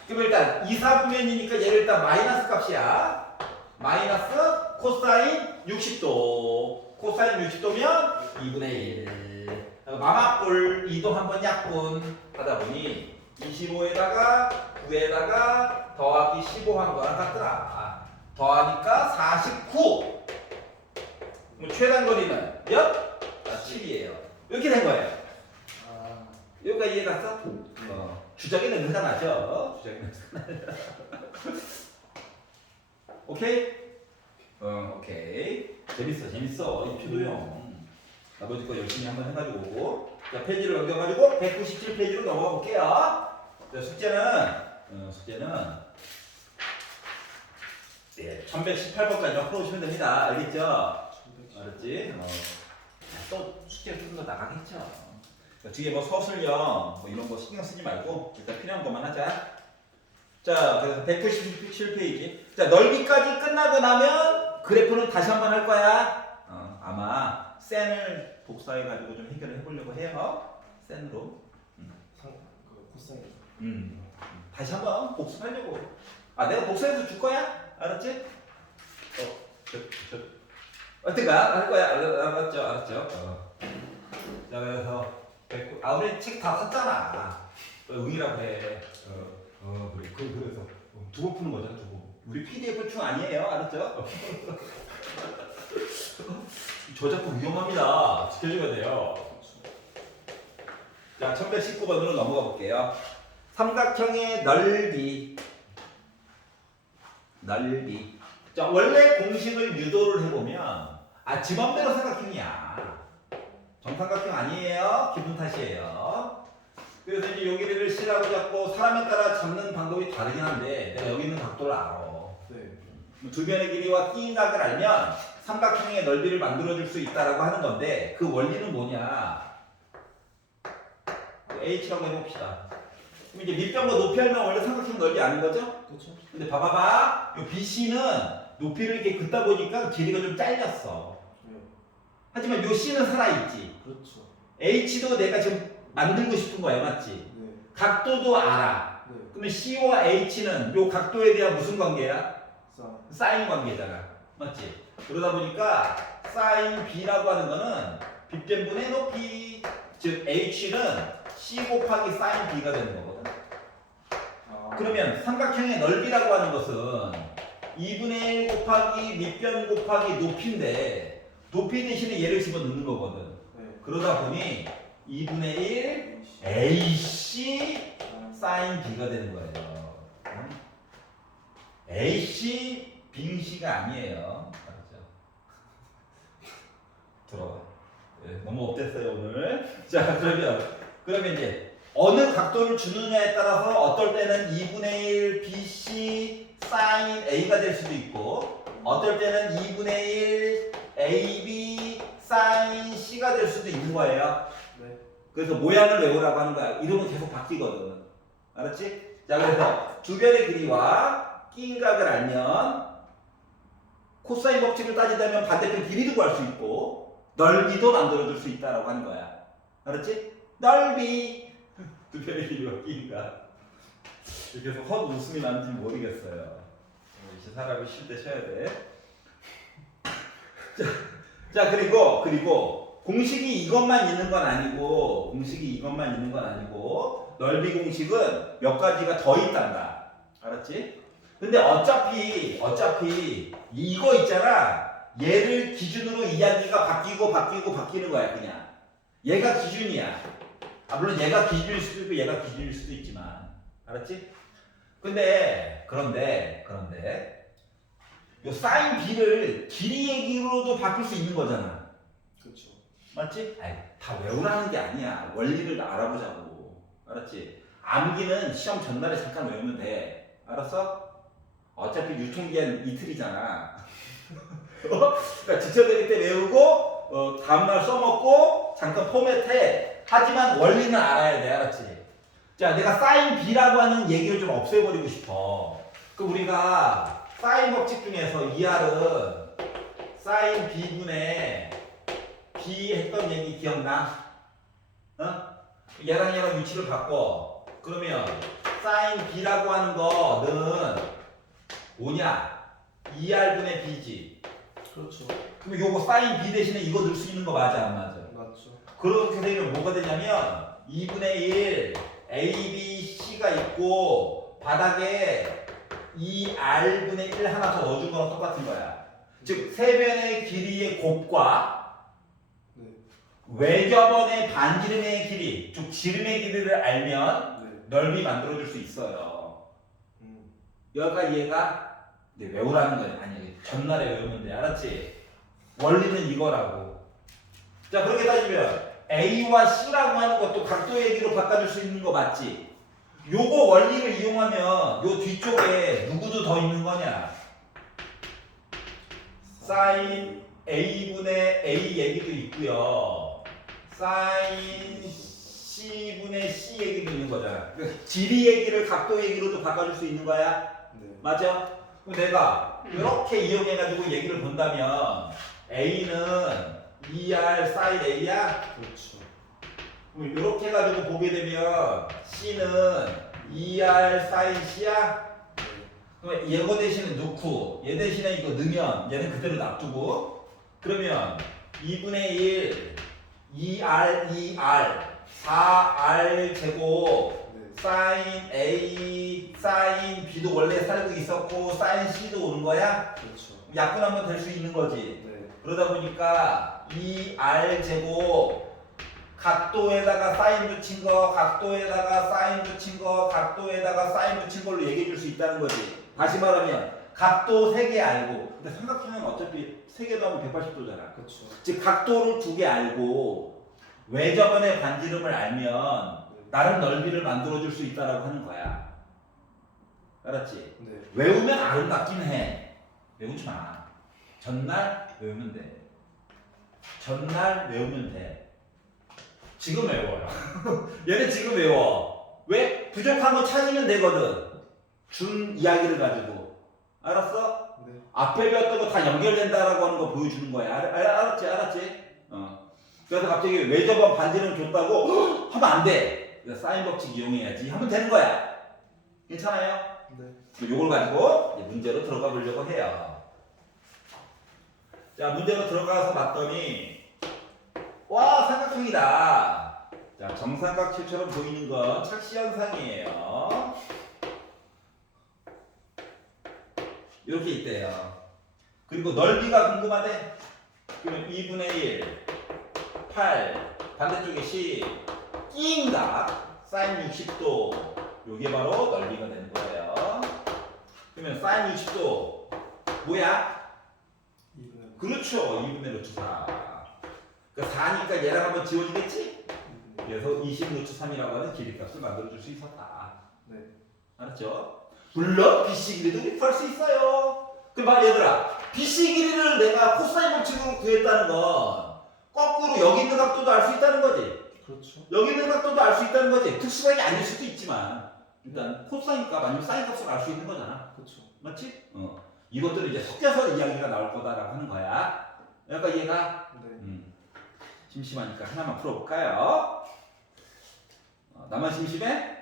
그럼 일단 2사분면이니까 얘를 일단 마이너스 값이야. 마이너스 코사인 60도. 코사인 60도면 2분의 1. 마마뿔 2도 한번 약분 하다 보니 25에다가 9에다가 더하기 15 한 거랑 같더라. 더하니까 49. 그럼 최단 거리는 몇? 7이에요. 이렇게 된 거예요. 아. 여기까지 이해 갔어? 주작의 냄새가 나죠? 주작의 냄새가 나죠? 오케이? 오케이. 재밌어. 이 표도형. 아버지 거 열심히 한번 해가지고. 자, 페이지를 넘겨가지고 197페이지로 넘어가 볼게요. 자, 숙제는 예, 1118번까지만 풀어주시면 됩니다. 알겠죠? 알았지? 또 숙제 쓰는 거 나가겠죠? 뒤에 뭐 서술형 뭐 이런 거 신경 쓰지 말고 일단 필요한 것만 하자. 자, 그래서 197페이지. 자, 넓이까지 끝나고 나면 그래프는 다시 한번 할 거야. 아마 센을 복사해가지고 좀 해결을 해보려고 해요. 센으로. 코사인. 다시 한번 복습하려고. 내가 복사해서 줄 거야? 알았지? 어떤가? 할 거야. 알았죠? 자, 그래서 우리 책 다 샀잖아. 응이라고 해. 그래. 그래서 두 번 푸는 거잖아, 두 번. 우리 PDF 충 아니에요, 알았죠? 저작권 위험합니다. 지켜줘야 돼요. 자, 1119번으로 넘어가 볼게요. 삼각형의 넓이. 자, 원래 공식을 유도를 해보면 지맘대로 삼각형이야. 정삼각형 아니에요. 기분 탓이에요. 그래서 이제 여기를 C라고 잡고 사람에 따라 잡는 방법이 다르긴 한데 내가 여기 있는 각도를 알아. 네. 두 변의 길이와 끼인 각을 알면 삼각형의 넓이를 만들어줄 수 있다라고 하는 건데 그 원리는 뭐냐? H라고 해봅시다. 그럼 이제 밑변과 높이 알면 원래 삼각형 넓이 아는 거죠? 그렇죠. 근데 봐봐봐. 요 BC는 높이를 이렇게 긋다 보니까 길이가 좀 잘렸어. 네. 하지만 요 C는 살아있지. 그렇죠. H도 내가 지금 만들고 싶은 거야, 맞지? 네. 각도도 알아. 네. 그러면 C와 H는 요 각도에 대한 무슨 관계야? 싸. 사인 관계잖아. 맞지? 그러다 보니까 사인 B라고 하는 거는 빗변분의 높이, 즉 H는 C 곱하기 사인 B가 되는 거거든. 아. 그러면 삼각형의 넓이라고 하는 것은 2분의 1 곱하기 밑변 곱하기 높이인데 높이 대신에 얘를 집어넣는 거거든. 네. 그러다 보니 2분의 1 AC. AC 아. 사인 B가 되는 거예요. AC 빙시가 아니에요. 알았죠? 들어와. 네, 너무 업됐어요 오늘. 자, 그러면 이제 어느 각도를 주느냐에 따라서 어떨 때는 2분의 1 BC 사인 A가 될 수도 있고 어떨 때는 2분의 1 AB 사인 C가 될 수도 있는 거예요. 네. 그래서 모양을 외우라고 하는 거야. 이름은 계속 바뀌거든. 알았지? 자, 그래서 두 변의 길이와 끼인 각을 알면 코사인 법칙을 따지자면 반대편 길이도 구할 수 있고 넓이도 만들어줄 수 있다라고 하는 거야. 알았지? 넓이. 두 변의 길이와 끼인 각. 이렇게 해서 헛 웃음이 나는지 모르겠어요. 이제 사람이 쉴 때 쉬어야 돼. 자, 그리고 공식이 이것만 있는 건 아니고 넓이 공식은 몇 가지가 더 있단다. 알았지? 근데 어차피 이거 있잖아. 얘를 기준으로 이야기가 바뀌는 거야, 그냥. 얘가 기준이야. 물론 얘가 기준일 수도 있고 얘가 기준일 수도 있지만. 알았지? 그런데 요 사인 B를 길이 얘기로도 바꿀 수 있는 거잖아. 그렇죠. 맞지? 다 외우라는 게 아니야. 원리를 알아보자고. 알았지? 암기는 시험 전날에 잠깐 외우면 돼. 알았어? 어차피 유통기한 이틀이잖아. 그러니까 지쳐드릴 때 외우고 다음날 써먹고 잠깐 포맷해. 하지만 원리는 알아야 돼. 알았지? 자, 내가 사인 B라고 하는 얘기를 좀 없애버리고 싶어. 그럼 우리가 사인 법칙 중에서 2R은 사인 B분의 B 했던 얘기 기억나? 얘랑 위치를 바꿔. 그러면 사인 B라고 하는 거는 뭐냐? 2R분의 B지. 그렇죠. 그럼 요거 사인 B 대신에 이거 넣을 수 있는 거 맞아, 안 맞아? 맞죠. 그렇게 되면 뭐가 되냐면 2분의 1 A, B, C가 있고 바닥에 2R분의 1 하나 더 넣어준 거랑 똑같은 거야. 즉 세변의 길이의 곱과 네. 외접원의 반지름의 길이, 즉 지름의 길이를 알면 네. 넓이 만들어줄 수 있어요. 얘가 외우라는 거야. 아니, 전날에 외우면 돼. 알았지? 원리는 이거라고. 자, 그렇게 따지면 A와 C라고 하는 것도 각도 얘기로 바꿔줄 수 있는 거 맞지? 요거 원리를 이용하면 요 뒤쪽에 누구도 더 있는 거냐? 사인 A분의 A 얘기도 있고요. 사인 C분의 C 얘기도 있는 거잖아. 그러니까 지리 얘기를 각도 얘기로도 바꿔줄 수 있는 거야. 네. 맞아? 그럼 내가 이렇게 이용해가지고 얘기를 본다면 A는 2R 사인 A야? 그렇죠. 그럼 이렇게 해가지고 보게 되면 C는 2R 사인 C야? 네. 그럼 이거 대신에 넣고 얘 대신에 이거 넣으면 얘는 그대로 놔두고 그러면 2분의 1 2R 2R 4R 제곱 네. 사인 A 사인 B도 원래 살고 있었고 사인 C도 오는 거야? 그렇죠. 약분 한번 될 수 있는 거지. 네. 그러다 보니까 2R 제곱 각도에다가 사인 붙인 거, 각도에다가 사인 붙인 거, 각도에다가 사인 붙인 걸로 얘기해 줄 수 있다는 거지. 다시 말하면 각도 3개 알고. 근데 삼각형은 어차피 3개 넣으면 180도잖아. 그렇죠. 즉 각도를 2개 알고 외접원의 반지름을 알면 다른 넓이를 만들어줄 수 있다라고 하는 거야. 알았지? 네. 외우면 아름답긴 해. 외우지 마. 전날 외우면 돼. 전날 외우면 돼. 지금 외워요. 얘는 지금 외워. 왜? 부족한 거 찾으면 되거든. 준 이야기를 가지고. 알았어? 네. 앞에 배웠던 거 다 연결된다라고 하는 거 보여주는 거야. 알았지? 알았지? 그래서 갑자기 외접원 반지름 줬다고 하면 안 돼. 사인 법칙 이용해야지. 하면 되는 거야. 괜찮아요? 네. 요걸 가지고 이제 문제로 들어가 보려고 해요. 자, 문제로 들어가서 봤더니 와, 삼각형이다. 자, 정삼각형처럼 보이는 건 착시현상이에요. 이렇게 있대요. 그리고 넓이가 궁금하대. 그러면 2분의 1, 8, 반대쪽에 10, 끼인각, 사인 60도. 요게 바로 넓이가 되는 거예요. 그러면 사인 60도 뭐야? 2분의 그렇죠. 2분의 루트 4. 그러니까 4니까 얘랑 한번 지워지겠지? 그래서 20 루트 3이라고 하는 길이값을 만들어줄 수 있었다. 네. 알았죠? 물론 BC 길이도 구할 수 있어요. 그럼 얘들아, BC 길이를 내가 코사인 법칙으로 구했다는 건 거꾸로 여기 있는 각도도 알 수 있다는 거지. 그렇죠. 여기 있는 각도도 알 수 있다는 거지. 특수각이 아닐 수도 있지만 일단 코사인 값 아니면 사인 값을 알 수 있는 거잖아. 그렇죠. 맞지? 이것들을 이제 섞여서 이야기가 나올 거다라고 하는 거야. 그러니까 얘가 네. 심심하니까 하나만 풀어볼까요? 나만 심심해?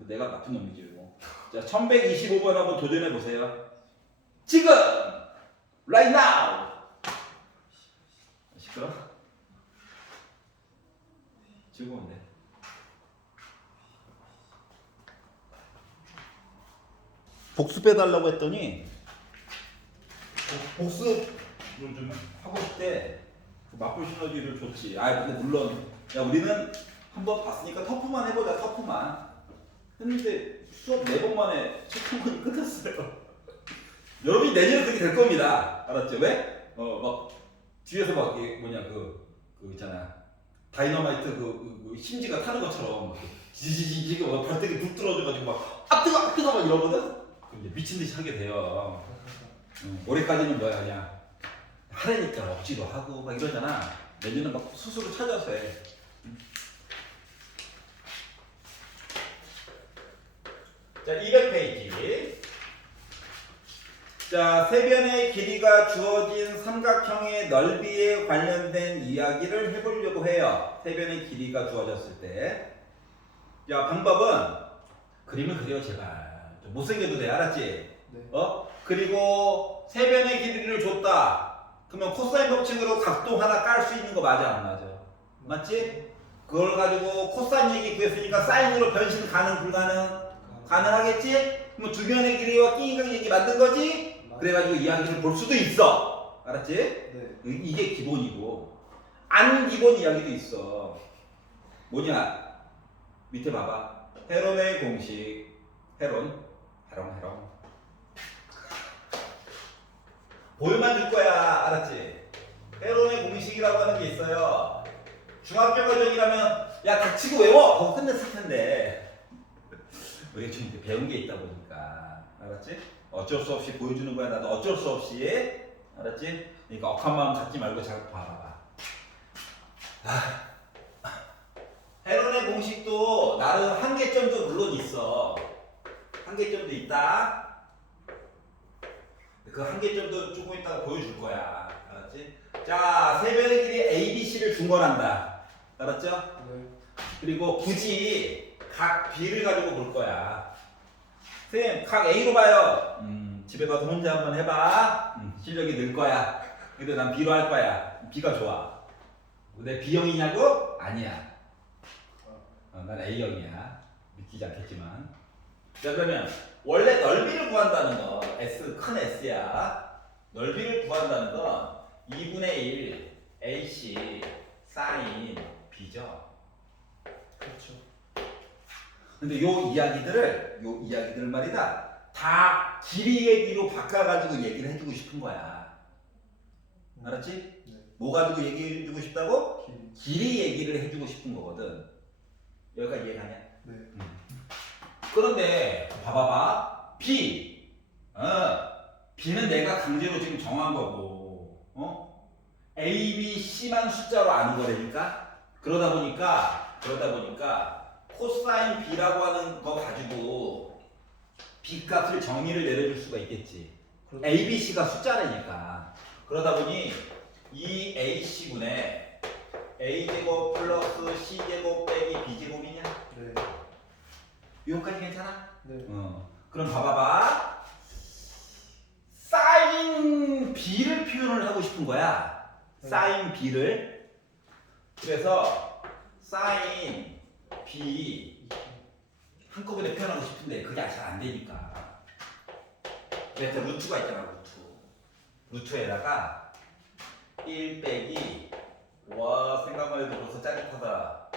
내가 나쁜 놈이지 뭐. 자, 1125번 한번 도전해 보세요. 지금! Right now! 시끄러? 즐거운데. 복습해달라고 했더니 복습을 좀 하고 싶대. 맞불 시너지를 줬지. 근데 물론 야, 우리는 한번 봤으니까 터프만 해보자. 터프만 했는데 수업 4번 만에 첫 번이 끝났어요. 여러분이 내년에 그렇게 될 겁니다. 알았죠? 왜? 막 뒤에서 막 이게 뭐냐 그 있잖아. 다이너마이트 그 심지가 타는 것처럼 지지지지가 막 발등에 불 들어져가지고 막 뜨거 막 이러거든. 그럼 이제 미친 듯이 하게 돼요. 올해까지는 뭐야 그냥 하라니까 억지로 하고 막 이러잖아. 내년은 막 스스로 찾아서 해. 자, 200페이지. 자, 세변의 길이가 주어진 삼각형의 넓이에 관련된 이야기를 해보려고 해요. 세변의 길이가 주어졌을 때. 자, 방법은 그림을 그려 제발. 좀 못생겨도 돼. 알았지? 네. 그리고 세변의 길이를 줬다. 그러면 코사인 법칙으로 각도 하나 깔 수 있는 거 맞아 안 맞아? 맞지? 그걸 가지고 코사인 얘기 구했으니까 사인으로 변신 가능 불가능? 가능하겠지? 그럼 주변의 길이와 끼인각 얘기 만든 거지? 그래가지고 이야기를 볼 수도 있어. 알았지? 네. 이게 기본이고 안 기본 이야기도 있어. 뭐냐? 밑에 봐봐. 헤론의 공식. 헤론. 보여만 줄 거야. 알았지? 헤론의 공식이라고 하는 게 있어요. 중학교 과정이라면 야 닥치고 외워! 하고 끝냈을 텐데 우리가 좀 이렇게 배운 게 있다 보니까 알았지? 어쩔 수 없이 보여주는 거야. 나도 어쩔 수 없이. 알았지? 그러니까 억한 마음 갖지 말고 잘 봐봐. 헤론의 공식도 나름 한계점도 물론 있어. 한계점도 있다. 그 한계점도 조금 있다가 보여줄 거야. 알았지? 자, 세변의 길이 ABC를 중건한다. 알았죠? 네. 그리고 굳이 각 B를 가지고 볼 거야. 선생님, 각 A로 봐요. 집에 가서 혼자 한번 해봐. 실력이 늘 거야. 근데 난 B로 할 거야. B가 좋아. 내 B형이냐고? 아니야. 난 A형이야. 믿기지 않겠지만. 자, 그러면 원래 넓이를 구한다는 건 S, 큰 S야. 넓이를 구한다는 건 2분의 1 AC 사인 B죠. 그렇죠. 근데 요 이야기들을 말이다. 다 길이 얘기로 바꿔가지고 얘기를 해주고 싶은 거야. 알았지? 네. 뭐 가지고 얘기해주고 싶다고? 길. 길이 얘기를 해주고 싶은 거거든. 여기까지 이해가냐? 네. 그런데 봐봐봐. B. B는 내가 강제로 지금 정한 거고, A, B, C만 숫자로 아는 거라니까. 그러다 보니까 코사인 B라고 하는 거 가지고 B 값을 정의를 내려줄 수가 있겠지. 그렇죠. A, B, C가 숫자라니까. 그러다 보니 이 AC분의 A제곱 플러스 C제곱 빼기 B제곱이냐? 네. 이거까지 괜찮아? 네. 그럼 봐봐봐. 사인 B를 표현을 하고 싶은 거야. 네. 사인 B를. 그래서 사인 B 한꺼번에 표현하고 싶은데 그게 잘 안 되니까. 그래서 루트가 있잖아, 루트에다가 1 빼기 와 생각만 해도 벌써 짜릿하다.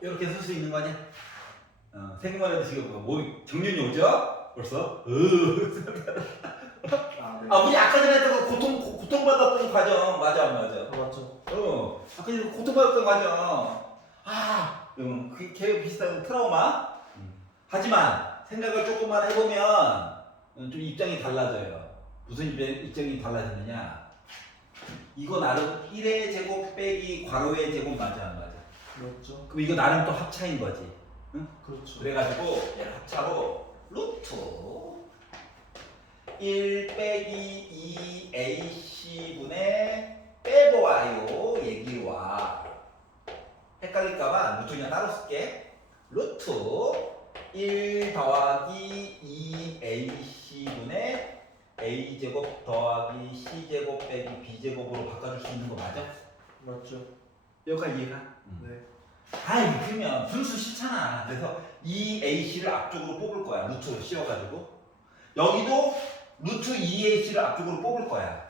이렇게 쓸 수 있는 거 아니야? 생각만 해도 지금 뭐 정년이 오죠? 벌써? 아, 네. 우리 아까 전에 했던 거 고통받았던 과정 맞아. 맞죠. 아까 전에 고통받았던 과정. 그게 비슷한 트라우마. 하지만 생각을 조금만 해보면 좀 입장이 달라져요. 무슨 입장이 달라지느냐? 이거 나름 1의 제곱 빼기 괄호의 제곱 맞아 안 맞아? 그렇죠. 그럼 이거 나름 또 합차인 거지. 그렇죠. 그래가지고 얘 합차로 루트 1 빼기 2AC분의 빼보아요 얘기와 헷갈릴까봐 루트 그냥 따로 쓸게. 루트 1 더하기 2AC분의 A제곱 더하기 C제곱 빼기 B제곱으로 바꿔줄 수 있는 거 맞아? 맞죠. 여기까지 이해가? 네. 이렇게 하면 분수 싫잖아. 그래서 2AC를 앞쪽으로 뽑을 거야. 루트로 씌워가지고. 여기도 루트 2AC를 앞쪽으로 뽑을 거야.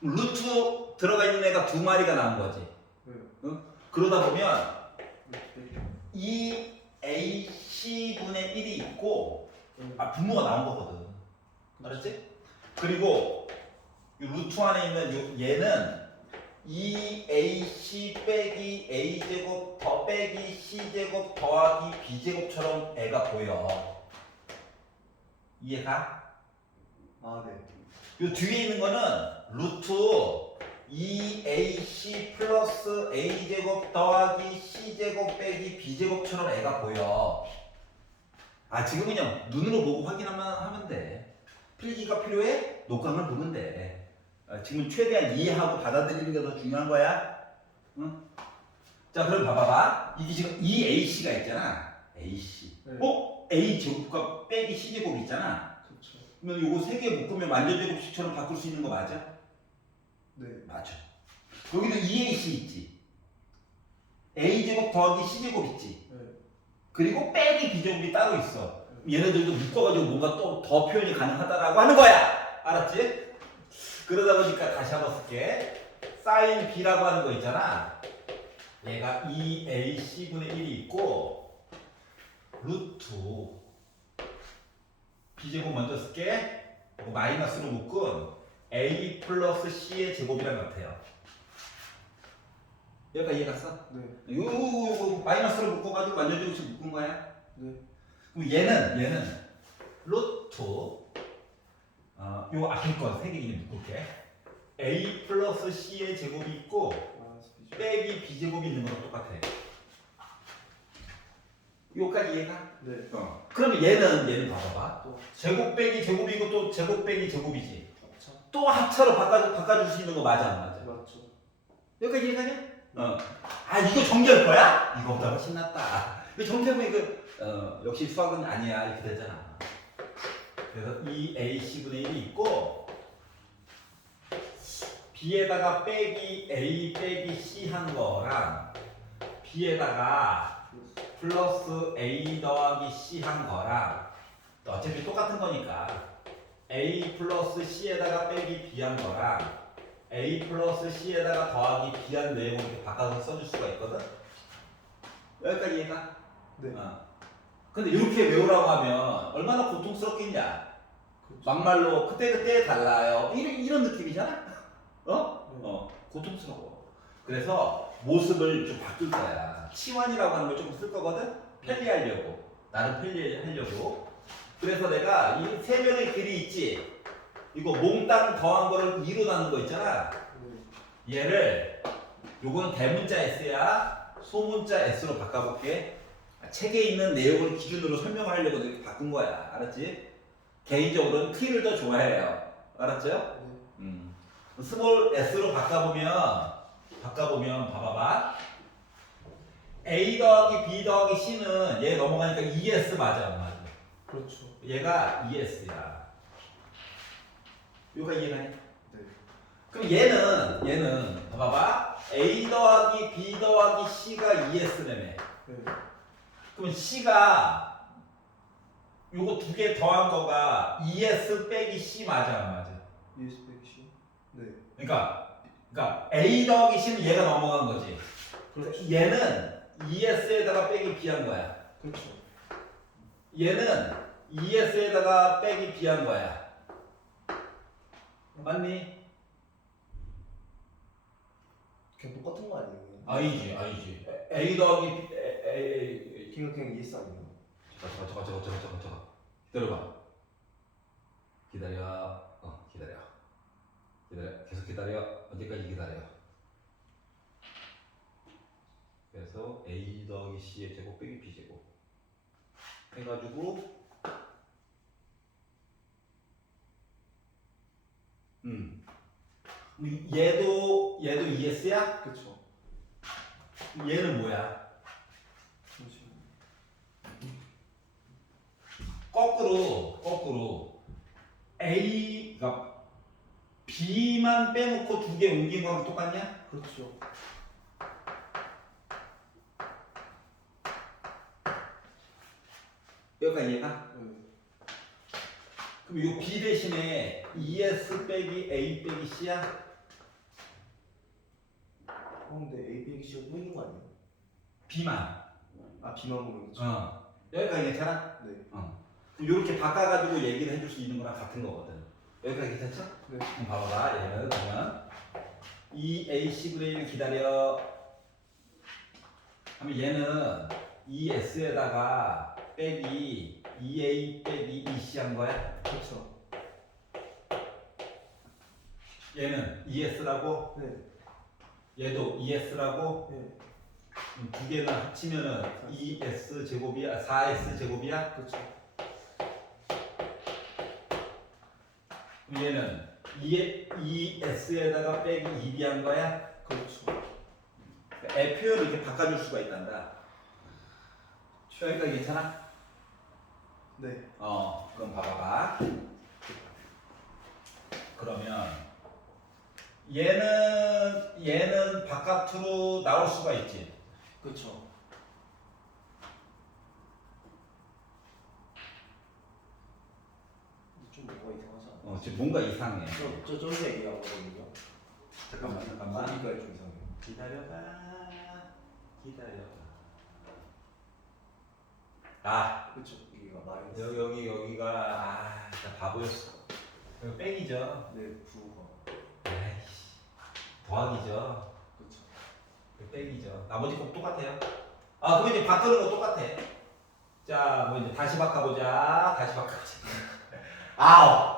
루트 들어가 있는 애가 두 마리가 나온 거지. 네. 그러다 보면 네. 2AC분의 1이 있고 네. 분모가 나온 거거든. 알았지? 그리고 이 루트 안에 있는 얘는 2AC 빼기 A제곱 더 빼기 C제곱 더하기 B제곱처럼 애가 보여. 이해가? 아, 네. 요 뒤에 있는 거는 루트 2AC 플러스 A제곱 더하기 C제곱 빼기 B제곱처럼 애가 보여. 지금 그냥 눈으로 보고 확인하면 하면 돼. 필기가 필요해? 녹강을 보면 돼. 지금 최대한 이해하고 받아들이는 게 더 중요한 거야. 응? 자, 그럼 봐봐봐. 이게 지금 2AC가 있잖아. AC. 네. A 제곱과 빼기 C 제곱이 있잖아. 그렇죠. 그러면 요거 세 개 묶으면 만전제곱식처럼 바꿀 수 있는 거 맞아? 네. 맞아. 여기도 2AC 있지. A 제곱 더하기 C 제곱 있지. 네. 그리고 빼기 B 제곱이 따로 있어. 얘네들도 묶어가지고 뭔가 또 더 표현이 가능하다라고 하는 거야. 알았지? 그러다 보니까 다시 한번 쓸게. 사인 B라고 하는 거 있잖아. 얘가 2AC분의 1이 있고 루트 B제곱 먼저 쓸게. 마이너스로 묶은 A 플러스 C의 제곱이랑 같아요. 여기까지 이해갔어? 네. 요 마이너스로 묶어가지고 완전제곱식 묶은 거야. 네. 그럼 얘는 루트 요 앞에 거 세 개 그냥 묶을게. A 플러스 C의 제곱이 있고 빼기 B제곱이 있는 거랑 똑같아. 요까지 이해가? 네. 그러면 얘는 봐봐봐. 또 제곱 빼기 제곱이고 또 제곱 빼기 제곱이지. 합차. 또 합차로 바꿔줄 수 있는 거 맞아 안 맞아? 맞죠. 여기까지 이해가냐? 이거 정리할 거야? 이거보다 신났다. 이거 정리하면 이거 역시 수학은 아니야 이렇게 되잖아. 그래서 2AC분의 1이 있고 B에다가 빼기 A 빼기 C 한 거랑 B에다가 플러스 A 더하기 C 한 거랑 어차피 똑같은 거니까 A 플러스 C에다가 빼기 B 한 거랑 A 플러스 C에다가 더하기 B 한 내용을 이렇게 바꿔서 써줄 수가 있거든. 여기까지 이해가? 네. 근데 이렇게 외우라고 하면 얼마나 고통스럽겠냐. 막말로 그때 달라요. 이런 느낌이잖아. 고통스러워. 그래서 모습을 좀 바꿀 거야. 치환이라고 하는 걸 좀 쓸 거거든. 편리하려고. 나는 편리하려고. 그래서 내가 이 세 명의 글이 있지. 이거 몽땅 더한 거를 2로 나눈 거 있잖아. 얘를 요거는 대문자 S야. 소문자 S로 바꿔볼게. 책에 있는 내용을 기준으로 설명하려고 이렇게 바꾼 거야. 알았지? 개인적으로는 T를 더 좋아해요. 알았죠? 스몰 S로 바꿔보면 봐봐봐. A 더하기 B 더하기 C는 얘 넘어가니까 ES 맞아, 안 맞아? 그렇죠. 얘가 ES야. 요가 이해가 해? 네. 그럼 얘는 봐봐봐. A 더하기 B 더하기 C가 ES라며. 네. 그럼 C가 요거 두 개 더한 거가 ES 빼기 C 맞아, 안 맞아? ES 백시. 네. 그러니까 A 더하기 C는 얘가 넘어간 거지. 그렇죠. 얘는 ES에다가 빼기 B한 거야. 그렇죠. 얘는 ES에다가 빼기 B한 거야. 맞니? 그냥 똑같은 거 아니에요? 아니지. A 더하기 A 그냥 ES 아니에요? 저거. 기다려봐. 기다려. 계속 기다려. 언제까지 기다려? 그래서 A 더하기 C의 제곱 빼기 B 제곱 해가지고 얘도 ES야? 그렇죠. 얘는 뭐야? 잠시만요. 거꾸로 A가 B만 빼놓고 두 개 옮긴 거랑 똑같냐? 그렇죠. 여기가 얘가? 네. 그럼 이 B 대신에 ES 빼기 A 빼기 C야? 근데 A, B, C가 또 있는 거 아니에요? B만. 아, B만 보면 그렇죠. 여기까지 괜찮아? 네. 이렇게 바꿔가지고 얘기를 해줄 수 있는 거랑 같은 거거든. 여기까지 괜찮죠? 네. 그럼 봐봐봐. 얘는 그러면 이 AC분의 1 기다려. 하면 얘는 ES에다가 빼기 EA 빼기 EC 한 거야. 그렇죠. 얘는 ES라고, 네. 얘도 ES라고. 네. 두 개는 합치면은 ES 제곱이야, 4S 제곱이야. 그렇죠. 얘는 ES에다가 빼기 2B 한 거야. 그렇죠. 애 표현을 이렇게 바꿔줄 수가 있단다. 여기까지 괜찮아? 네. 그럼 봐봐봐. 그러면 얘는 바깥으로 나올 수가 있지. 그렇죠. 좀 뭐가 이상하지 않아요? 지금 뭔가 이상해. 저기 얘기한 거거든요. 잠깐만. 거기가 좀 이상해요. 기다려봐. 그렇죠. 여기가 마이너스. 여기가 진짜 바보였어. 여기 뺑이죠. 네, 부호가. 에이씨. 더하기죠. 그렇죠. 여기 뺑이죠. 나머지 꼭 똑같아요. 그럼 이제 바꾸는 거 똑같아. 자, 뭐 이제 다시 바꿔보자.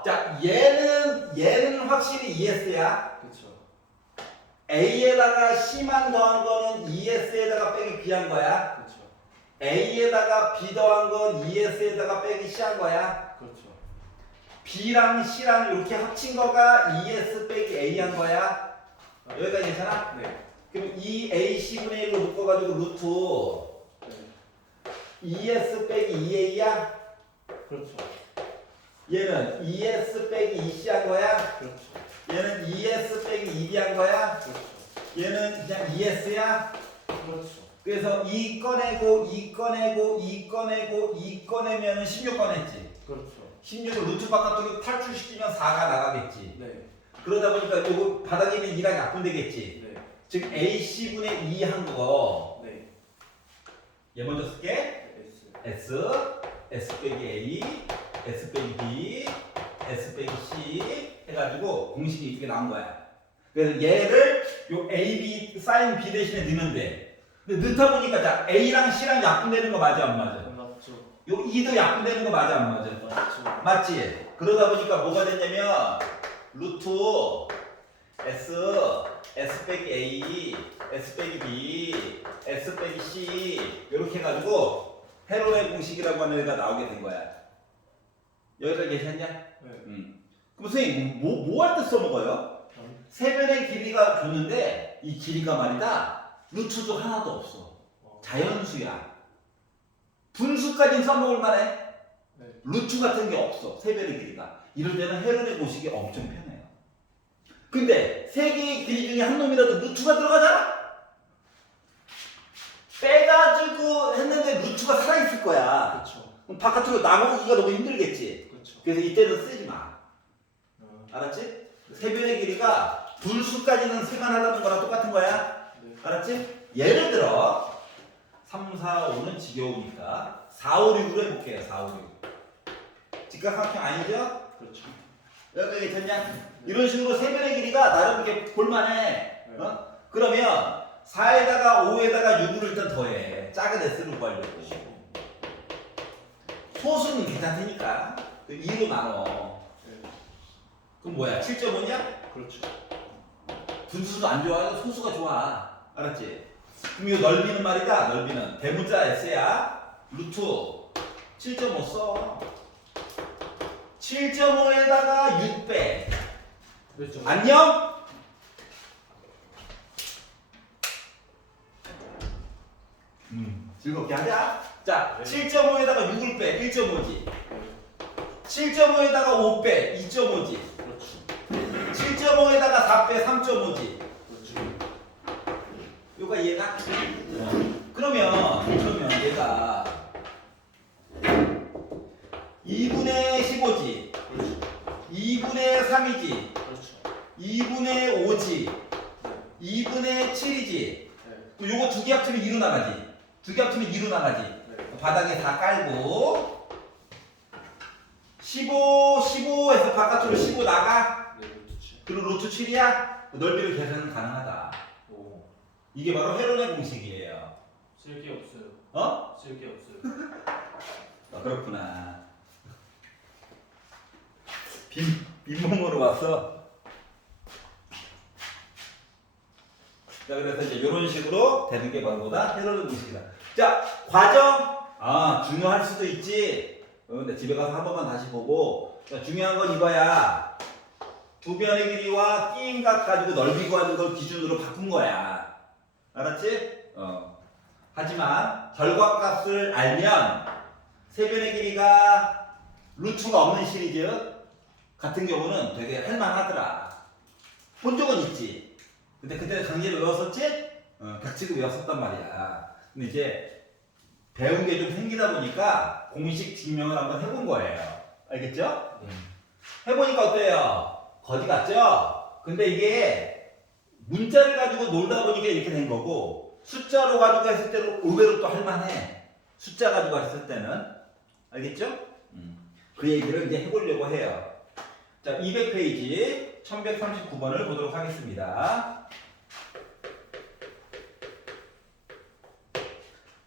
자, 얘는 확실히 ES야. 그렇죠. A에다가 C만 더한 거는 ES에다가 빼기 B 한 거야. 그렇죠. A에다가 B 더한 건 ES에다가 빼기 C 한 거야. 그렇죠. B랑 C랑 이렇게 합친 거가 ES 빼기 A 한 거야. 여기까지 괜찮아? 네. 그럼 이 AC분의 1로 묶어가지고 루트 네. ES 빼기 EA야? 그렇죠. 얘는 ES 빼기 EC 한 거야? 그렇죠. 얘는 ES 빼기 EB 한 거야? 그렇죠. 얘는 그냥 ES야? 그렇죠. 그래서 2 꺼내고 2 꺼내고 2 꺼내고 2 꺼내면은 16 꺼냈지. 그렇죠. 16을 루트 바깥으로 탈출시키면 4가 나가겠지. 네. 그러다 보니까 요거 바닥에 있는 2랑 약분되겠지. 네. 즉 AC분의 2 한 거. 네. 얘 먼저 쓸게. S. S, S 빼기 A, S 빼기 B, S 빼기 C 해가지고 공식이 이렇게 나온 거야. 그래서 얘를 요 A, B, 사인 B 대신에 넣으면 돼. 근데 넣다 보니까 자, A랑 C랑 약분되는 거 맞아, 안 맞아? 맞죠. 요 2도 약분되는 거 맞아, 안 맞아? 맞죠. 맞지? 그러다 보니까 뭐가 됐냐면 루트 S, S 빼기 A, S 빼기 B, S 빼기 C 이렇게 해가지고 헤론의 공식이라고 하는 애가 나오게 된 거야. 여기까지 계셨냐? 네. 그럼 선생님 뭐 할 때 써먹어요? 세변의 길이가 줬는데 이 길이가 말이다 루트도 하나도 없어. 자연수야. 분수까지는 써먹을 만해. 네. 루트 같은 게 없어. 세변의 길이가. 이럴 때는 헤론의 공식이 엄청 편해요. 근데 세 개의 길이 중에 한 놈이라도 루트가 들어가잖아? 빼가지고 했는데 루트가 살아있을 거야. 그렇죠. 그럼 바깥으로 나가기가 너무 힘들겠지. 그렇죠. 그래서 이때는 쓰지 마. 알았지? 세변의 길이가 분수까지는 세간하다는 거랑 똑같은 거야. 네. 알았지? 예를 들어 3, 4, 5는 지겨우니까 4, 5, 6으로 해볼게요. 4, 5, 6 직각삼각형 아니죠? 그렇죠. 여기 괜찮냐? 이런 식으로 세변의 길이가 나름 이렇게 볼만해. 어? 그러면 4에다가 5에다가 6을 일단 더해. 작은 S를 구하려고. 소수는 괜찮으니까 2로 나눠. 네. 그럼 뭐야? 7.5냐? 그렇죠. 분수도 안 좋아. 소수가 좋아. 알았지? 그럼 이 넓이는 말이다. 넓이는 대문자 S야. 루트 7.5 써. 7.5에다가 6 빼. 그렇죠. 안녕? 즐겁게 하자. 자, 네. 7.5에다가 6을 빼. 1.5지. 네. 7.5에다가 5 빼. 2.5지. 그렇죠. 7.5에다가 4 빼. 3.5지. 그렇죠. 요가 이해가? 그러면 얘가 2분의 15지. 그렇죠. 2분의 3이지. 그렇죠. 2분의 5지. 네. 2분의 7이지. 네. 또 요거 두 개 합치면 2로 나가지. 두 개 합치면 2로 나가지. 네. 바닥에 다 깔고 15에서 바깥으로 15 나가. 네. 그렇죠. 그리고 루트 7이야. 넓이를 계산은 가능하다. 오. 이게 바로 헤론의 공식이에요. 쓸게 없어요. 어? 쓸게 없어요. 그렇구나. 빈몸으로 왔어. 자, 그래서 이제 이런 식으로 되는 게 바로 뭐다? 헤론의 공식이다. 자, 과정. 중요할 수도 있지. 근데 집에 가서 한 번만 다시 보고. 자, 중요한 건 이거야. 두 변의 길이와 끼임각 가지고 넓이 구하는 걸 기준으로 바꾼 거야. 알았지? 하지만 결과값을 알면 세 변의 길이가 루트가 없는 시리즈 같은 경우는 되게 할만하더라. 본 적은 있지. 근데 그때 강제로 외웠었지? 닥치고 외웠었단 말이야. 근데 이제 배운 게 좀 생기다 보니까 공식 증명을 한번 해본 거예요. 알겠죠? 해보니까 어때요? 거지 같죠? 근데 이게 문자를 가지고 놀다 보니까 이렇게 된 거고 숫자로 가지고 했을 때는 의외로 또 할만해. 숫자 가지고 했을 때는. 알겠죠? 그 얘기를 이제 해보려고 해요. 자, 200페이지 1139번을 보도록 하겠습니다.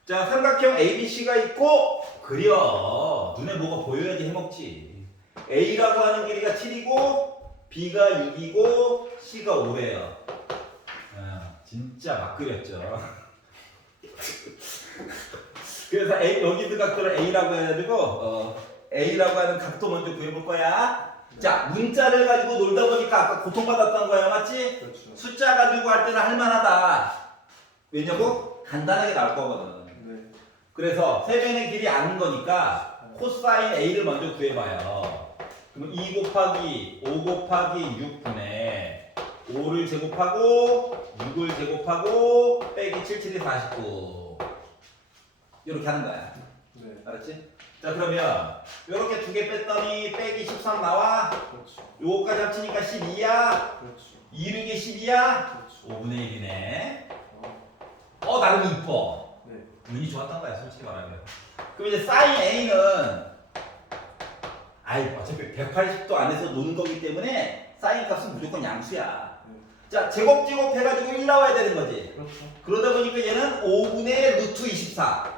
자, 삼각형 ABC가 있고 그려. 눈에 뭐가 보여야지 해먹지. A라고 하는 길이가 7이고 B가 6이고 C가 5래요. 진짜 막 그렸죠. 그래서 여기 각도를 A라고 해가지고 A라고 하는 각도 먼저 구해볼 거야. 자, 문자를 가지고 놀다 보니까 아까 고통받았던 거야, 맞지? 그렇죠. 숫자 가지고 할 때는 할만하다. 왜냐고? 간단하게 나올 거거든. 네. 그래서 세변의 길이 아는 거니까 코사인 A를 먼저 구해봐요. 그럼 2 곱하기 5 곱하기 6분의 5를 제곱하고 6을 제곱하고 빼기 77이 49 이렇게 하는 거야. 네. 알았지? 자, 그러면 이렇게 두 개 뺐더니 빼기 13 나와. 그렇죠. 요거까지 합치니까 12야. 그렇죠. 2는 게 10이야. 그렇죠. 5분의 1이네. 어. 나름 이뻐. 네. 운이 좋았던 거야, 솔직히 말하면. 그럼 이제 사인 A는 어차피 180도 안에서 노는 거기 때문에 사인 값은 무조건 양수야. 자, 제곱 해가지고 1 나와야 되는 거지. 그렇죠. 그러다 보니까 얘는 5분의 루트 24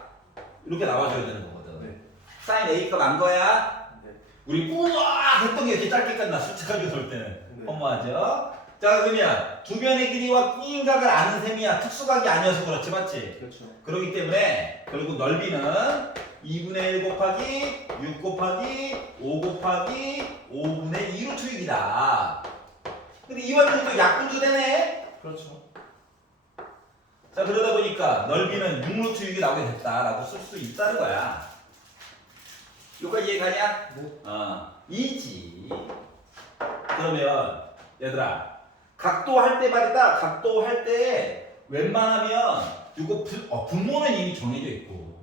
이렇게 나와줘야 되는 거거든. 네. 사인 A 값 안 거야? 네. 우리 우와 했던 게 이렇게 짧게 끝나. 숫자 가지고 볼 때는. 네. 허무하죠? 자, 그러면 두 변의 길이와 끼인각을 아는 셈이야. 특수각이 아니어서 그렇지, 맞지? 그렇죠. 그렇기 때문에 결국 넓이는 2분의 1 곱하기 6 곱하기 5 곱하기 5분의 2루트 6이다. 근데 이 완전히 또 약분도 되네? 그렇죠. 자, 그러다 보니까 넓이는 6루트 6이 나오게 됐다라고 쓸 수 있다는 거야. 여기까지 이해가냐? 네. 이지. 그러면 얘들아, 각도 할 때 말이다. 각도 할 때 웬만하면 이거 분모는 이미 정해져 있고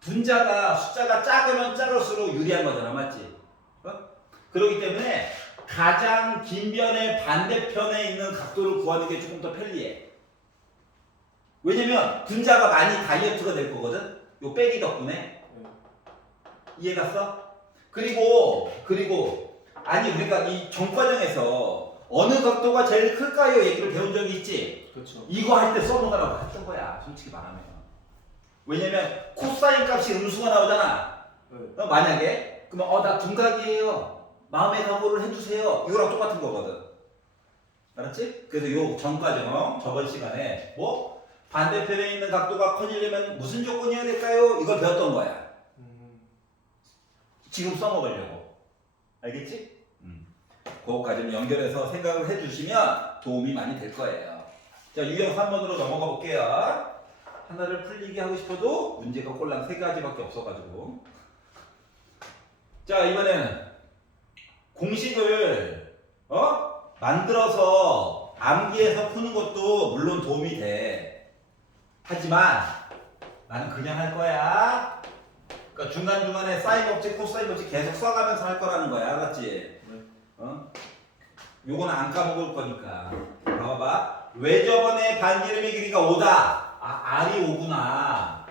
분자가 숫자가 작으면 작을수록 유리한 거잖아, 맞지? 그렇기 때문에 가장 긴 변의 반대편에 있는 각도를 구하는 게 조금 더 편리해. 왜냐면 분자가 많이 다이어트가 될 거거든. 요 빼기 덕분에. 네. 이해갔어? 그리고 아니 우리가 이 전과정에서 어느 각도가 제일 클까요? 얘기를 배운 적이 있지. 그렇죠. 이거 할 때 써먹으라고 했던 거야. 솔직히 말하면. 왜냐면 코사인 값이 음수가 나오잖아. 네. 만약에 그러면 나 둔각이에요. 마음의 각오를 해주세요. 이거랑 똑같은 거거든. 알았지? 그래서 요 전과정 저번 시간에 뭐 반대편에 있는 각도가 커지려면 무슨 조건이어야 될까요? 이걸 배웠던 거야. 지금 써먹으려고. 알겠지? 그거까지 좀 연결해서 생각을 해주시면 도움이 많이 될 거예요. 자, 유형 3번으로 넘어가 볼게요. 하나를 풀리게 하고 싶어도 문제가 꼴랑 3가지밖에 없어가지고. 자, 이번에는 공식을 만들어서 암기해서 푸는 것도 물론 도움이 돼. 하지만 나는 그냥 할 거야. 그러니까 중간중간에 사인 법칙, 코사인 법칙 계속 써가면서 할 거라는 거야. 알았지? 요거는 안 까먹을 거니까. 봐봐. 왜 저번에 반지름의 길이가 5다? R이 5구나.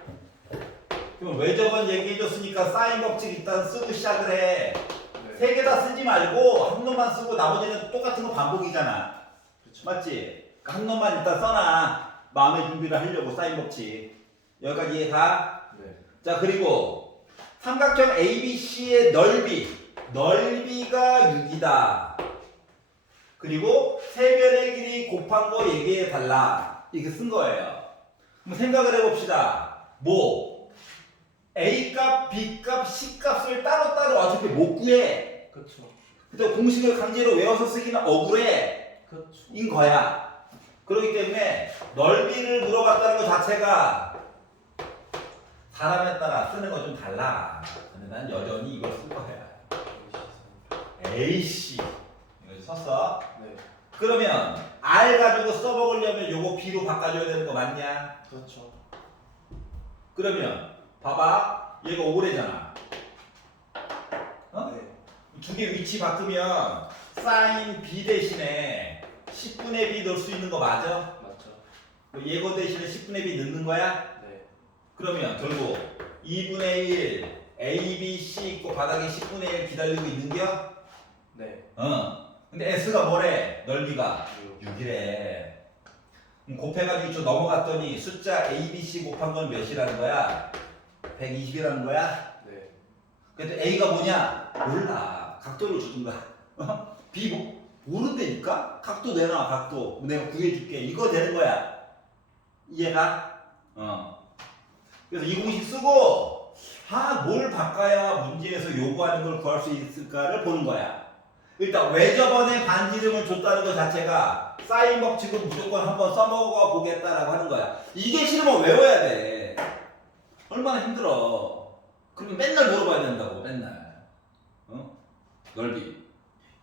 그럼 왜 저번 얘기해줬으니까 사인 법칙 일단 쓰고 시작을 해. 세 개 다 쓰지 말고 한 놈만 쓰고 나머지는 똑같은 거 반복이잖아. 그렇죠. 맞지? 그러니까 한 놈만 일단 써놔. 마음의 준비를 하려고 사인 법칙. 여기까지 이해가? 네. 자, 그리고 삼각형 ABC의 넓이가 6이다. 그리고 세 변의 길이 곱한 거 얘기해 달라. 이렇게 쓴 거예요. 그럼 생각을 해봅시다. 뭐 A 값, B 값, C 값을 따로따로 어차피 못 구해. 그렇죠. 근데 공식을 강제로 외워서 쓰기는 억울해. 그렇죠. 인 거야. 그렇기 때문에 넓이를 물어봤다는 것 자체가 사람에 따라 쓰는 건 좀 달라. 근데 난 여전히 이걸 쓸 거야. AC 이거 썼어? 네. 그러면 R 가지고 써먹으려면 요거 B로 바꿔줘야 되는 거 맞냐? 그렇죠. 그러면 봐봐, 얘가 5래잖아. 네. 두 개 위치 바꾸면 사인 B 대신에 10분의 B 넣을 수 있는 거 맞아? 맞죠. 예거 대신에 10분의 B 넣는 거야? 네. 그러면 결국 2분의 1 A, B, C 있고 바닥에 10분의 1 기다리고 있는겨? 네. 근데 S가 뭐래? 넓이가 6. 6이래. 그럼 곱해가지고 좀 넘어갔더니 숫자 A, B, C 곱한 건 몇이라는 거야? 120이라는 거야? 네. 근데 A가 뭐냐? 몰라. 각도를 주든가. B 모른다니까? 각도 내놔, 각도. 내가 구해줄게. 이거 되는 거야. 이해가? 그래서 이 공식 쓰고, 뭘 바꿔야 문제에서 요구하는 걸 구할 수 있을까를 보는 거야. 일단 왜 저번에 반지름을 줬다는 것 자체가 사인 법칙은 무조건 한번 써먹어 보겠다라고 하는 거야. 이게 싫으면 외워야 돼. 얼마나 힘들어. 그러면 맨날 물어봐야 된다고, 맨날. 넓이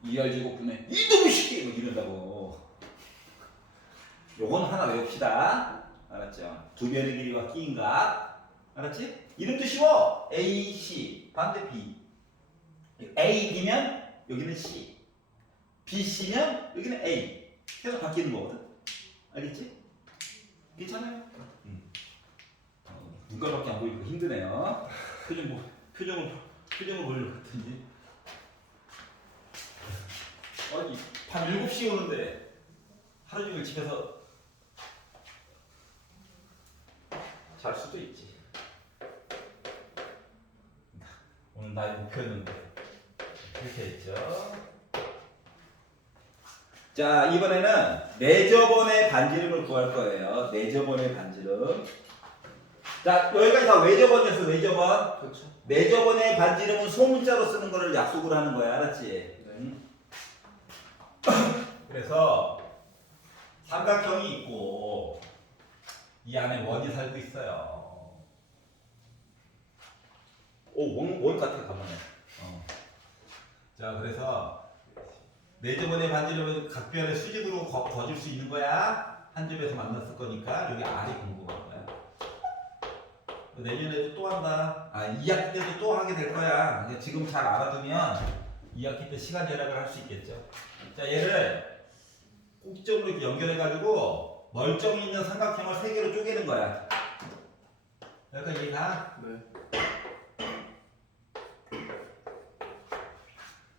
2R 제곱분의 이놈의 새끼 뭐 이런다고. 요건 하나 외웁시다. 알았죠? 두 변의 길이와 끼인각. 알았지? 이름도 쉬워. A, C 반대 B. A, B면 여기는 C. B, C면 여기는 A. 계속 바뀌는 거거든. 알겠지? 괜찮아요? 눈깔밖에 안 보이니까 힘드네요. 표정을 보려고 했더니 아니 밤 7시에 오는데 하루 종일 집에서 잘 수도 있지. 오늘 나의 목표였는데 이렇게 했죠. 자, 이번에는 내저번의 반지름을 구할 거예요. 내저번의 반지름. 자, 여기까지 다 외저번이었어. 외저번. 그렇죠. 내저번의 반지름은 소문자로 쓰는 거를 약속을 하는 거야. 알았지? 네. 응? 그래서 삼각형이 있고 이 안에 원이 살고 있어요. 오, 원 같아 가만해. 자, 그래서 내저번의 반지름은 각변의 수직으로 거줄 수 있는 거야. 한 집에서 만났을 거니까 여기 R이 궁금한 거야. 내년에도 또 한다. 2학기 때도 또 하게 될 거야. 그러니까 지금 잘 알아두면 2학기 때 시간 절약을 할 수 있겠죠. 자, 얘를 꼭점으로 이렇게 연결해가지고 멀쩡히 있는 삼각형을 3개로 쪼개는 거야. 여기까지 이해가? 네.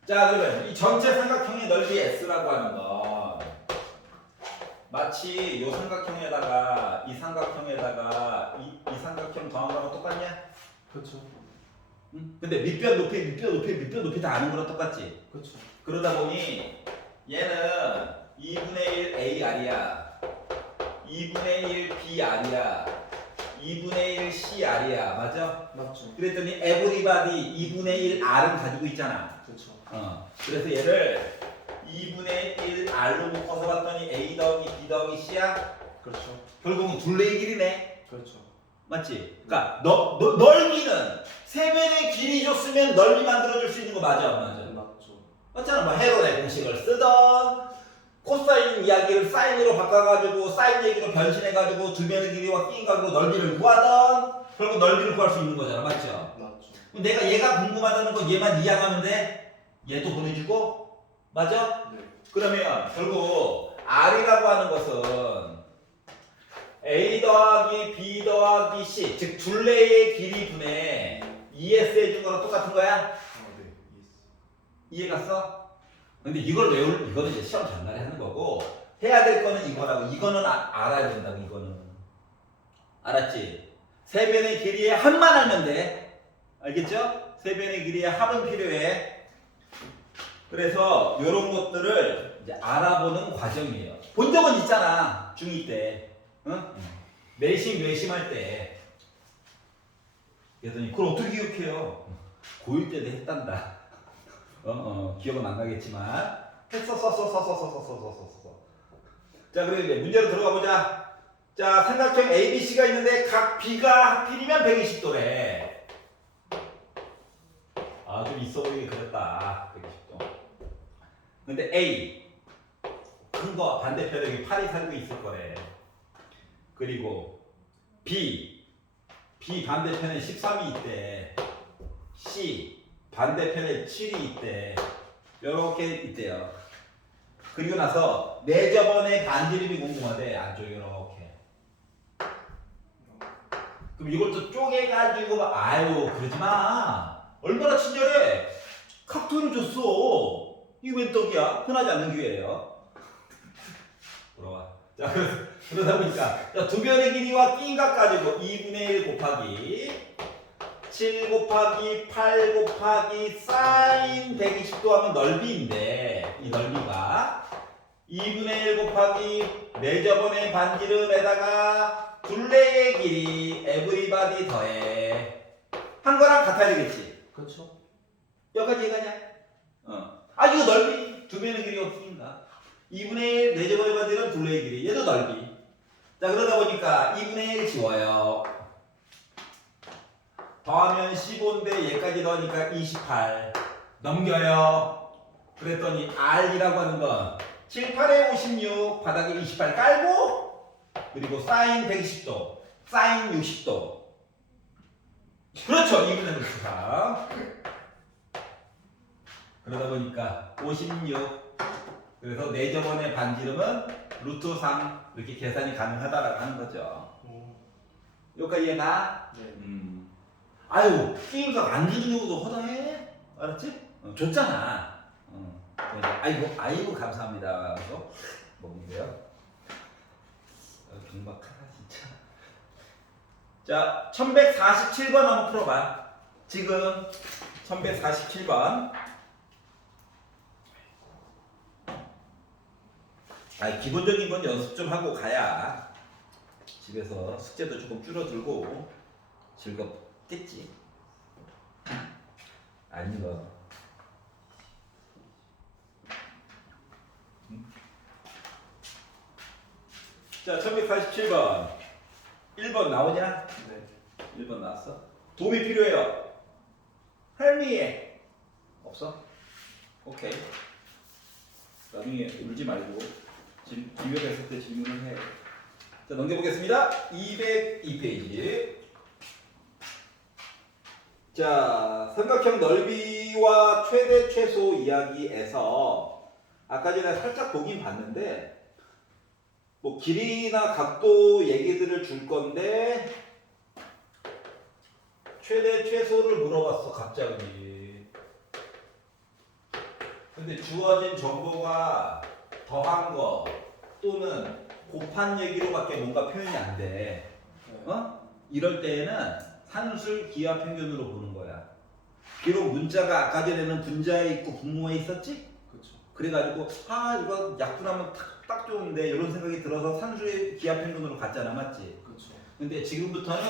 자, 그러면 이 전체 삼각형의 넓이 S라고 하는 건 마치 이 삼각형에다가 이 삼각형에다가 이 삼각형 더한 거랑 똑같냐? 그렇죠. 응? 근데 밑변 높이 다 아는 거랑 똑같지? 그렇죠. 그러다 보니 얘는 2분의 1 AR이야 2분의 1 BR이야 2분의 1 CR이야 맞아? 맞죠. 그랬더니 everybody 2분의 1 R은 가지고 있잖아. 그렇죠. 그래서 얘를 2분의 1 R로 묶어서 봤더니 A 더하기 B 더하기 C야? 그렇죠. 결국은 둘레의 길이네. 그렇죠. 맞지? 그러니까 넓이는 세면의 길이 줬으면 넓이 만들어줄 수 있는 거 맞아? 안 맞아? 맞죠. 맞잖아. 뭐 헤론의 공식을 쓰던 코사인 이야기를 사인으로 바꿔가지고 사인 얘기로 변신해가지고 두 변의 길이와 끼인 가지고 넓이를 구하던 결국 넓이를 구할 수 있는 거잖아. 맞죠? 맞죠. 내가 얘가 궁금하다는 거 얘만 이해하면 돼? 얘도 보내주고 맞아? 네. 그러면 결국 R이라고 하는 것은 A 더하기 B 더하기 C 즉 둘레의 길이 분의 ES 해준 거랑 똑같은 거야? 네. 이해갔어? 근데 이거는 이제 시험 전날에 하는 거고 해야 될 거는 이거라고. 이거는 알아야 된다고. 이거는 알았지? 세 변의 길이의 합만 알면 돼. 알겠죠? 세 변의 길이의 합은 필요해. 그래서 이런 것들을 이제 알아보는 과정이에요. 본 적은 있잖아. 중2 때. 응? 내심할 때. 그랬더니 그걸 어떻게 기억해요? 고1 때도 했단다. 기억은 안 나겠지만 했었어. 자, 그리고 이제 문제로 들어가 보자. 자, 삼각형 ABC가 있는데 각 B가 하필이면 120도래. 좀 있어 보이게 그렸다. 120도. 근데 A 큰 거 반대편에 여기 8이 살고 있을 거래. 그리고 B 반대편에 13이 있대. C 반대편에 7이 있대. 요렇게 있대요. 그리고 나서 내저번의 반지름이 궁금하대. 안쪽에 이렇게. 그럼 이걸 또 쪼개가지고 아유 그러지 마. 얼마나 친절해. 카톡을 줬어. 이거 웬 떡이야? 흔하지 않는 기회예요. 돌아와. 자, 그러다 보니까 자, 두 변의 길이와 끼인각 가지고 2분의 1 곱하기 7 곱하기 8 곱하기 사인 120도 하면 넓이인데 이 넓이가 2분의 1 곱하기 내저번의 반지름에다가 둘레의 길이 에브리바디 더해 한 거랑 같아야 되겠지. 그렇죠. 여기까지 이해가냐? 이거 넓이 두 변의 길이가 없으니까 2분의 1 내저번의 반지름 둘레의 길이 얘도 넓이. 자, 그러다 보니까 2분의 1 지워요. 더하면 15인데 얘까지 더하니까 28 넘겨요. 그랬더니 R이라고 하는 건 7, 8에 56 바닥에 28 깔고 그리고 사인 120도 사인 60도 그렇죠. 2분의 루트 3 그러다 보니까 56 그래서 내저번의 반지름은 루트 3 이렇게 계산이 가능하다라고 하는 거죠. 여기까지 이해가? 네. 아유 게임각 안 주는 경우도 허다해. 알았지? 줬잖아. 아이고 감사합니다. 그래서 먹는데요. 경박하다 진짜. 자 1147번 한번 풀어봐. 지금 1147번. 기본적인 건 연습 좀 하고 가야 집에서 숙제도 조금 줄어들고 즐겁겠지. 아니요. 자, 1187번. 1번 나오냐? 네. 1번 나왔어? 도움이 필요해요. 헬미에. 없어? 오케이. 나중에 울지 말고 기회됐을 때 질문을 해. 자, 넘겨보겠습니다. 202페이지. 자, 삼각형 넓이와 최대 최소 이야기에서 아까 전에 살짝 보긴 봤는데 뭐 길이나 각도 얘기들을 줄 건데 최대 최소를 물어봤어 갑자기. 근데 주어진 정보가 더한 거 또는 곱한 얘기로밖에 뭔가 표현이 안 돼. 이럴 때에는 산술 기하 평균으로 보는 거야. 비록 문자가 아까 전에는 분자에 있고 분모에 있었지? 그렇죠. 그래가지고 이거 약분하면 딱 좋은데 이런 생각이 들어서 산수의 기하 평균으로 갔잖아, 맞지? 그렇죠. 근데 지금부터는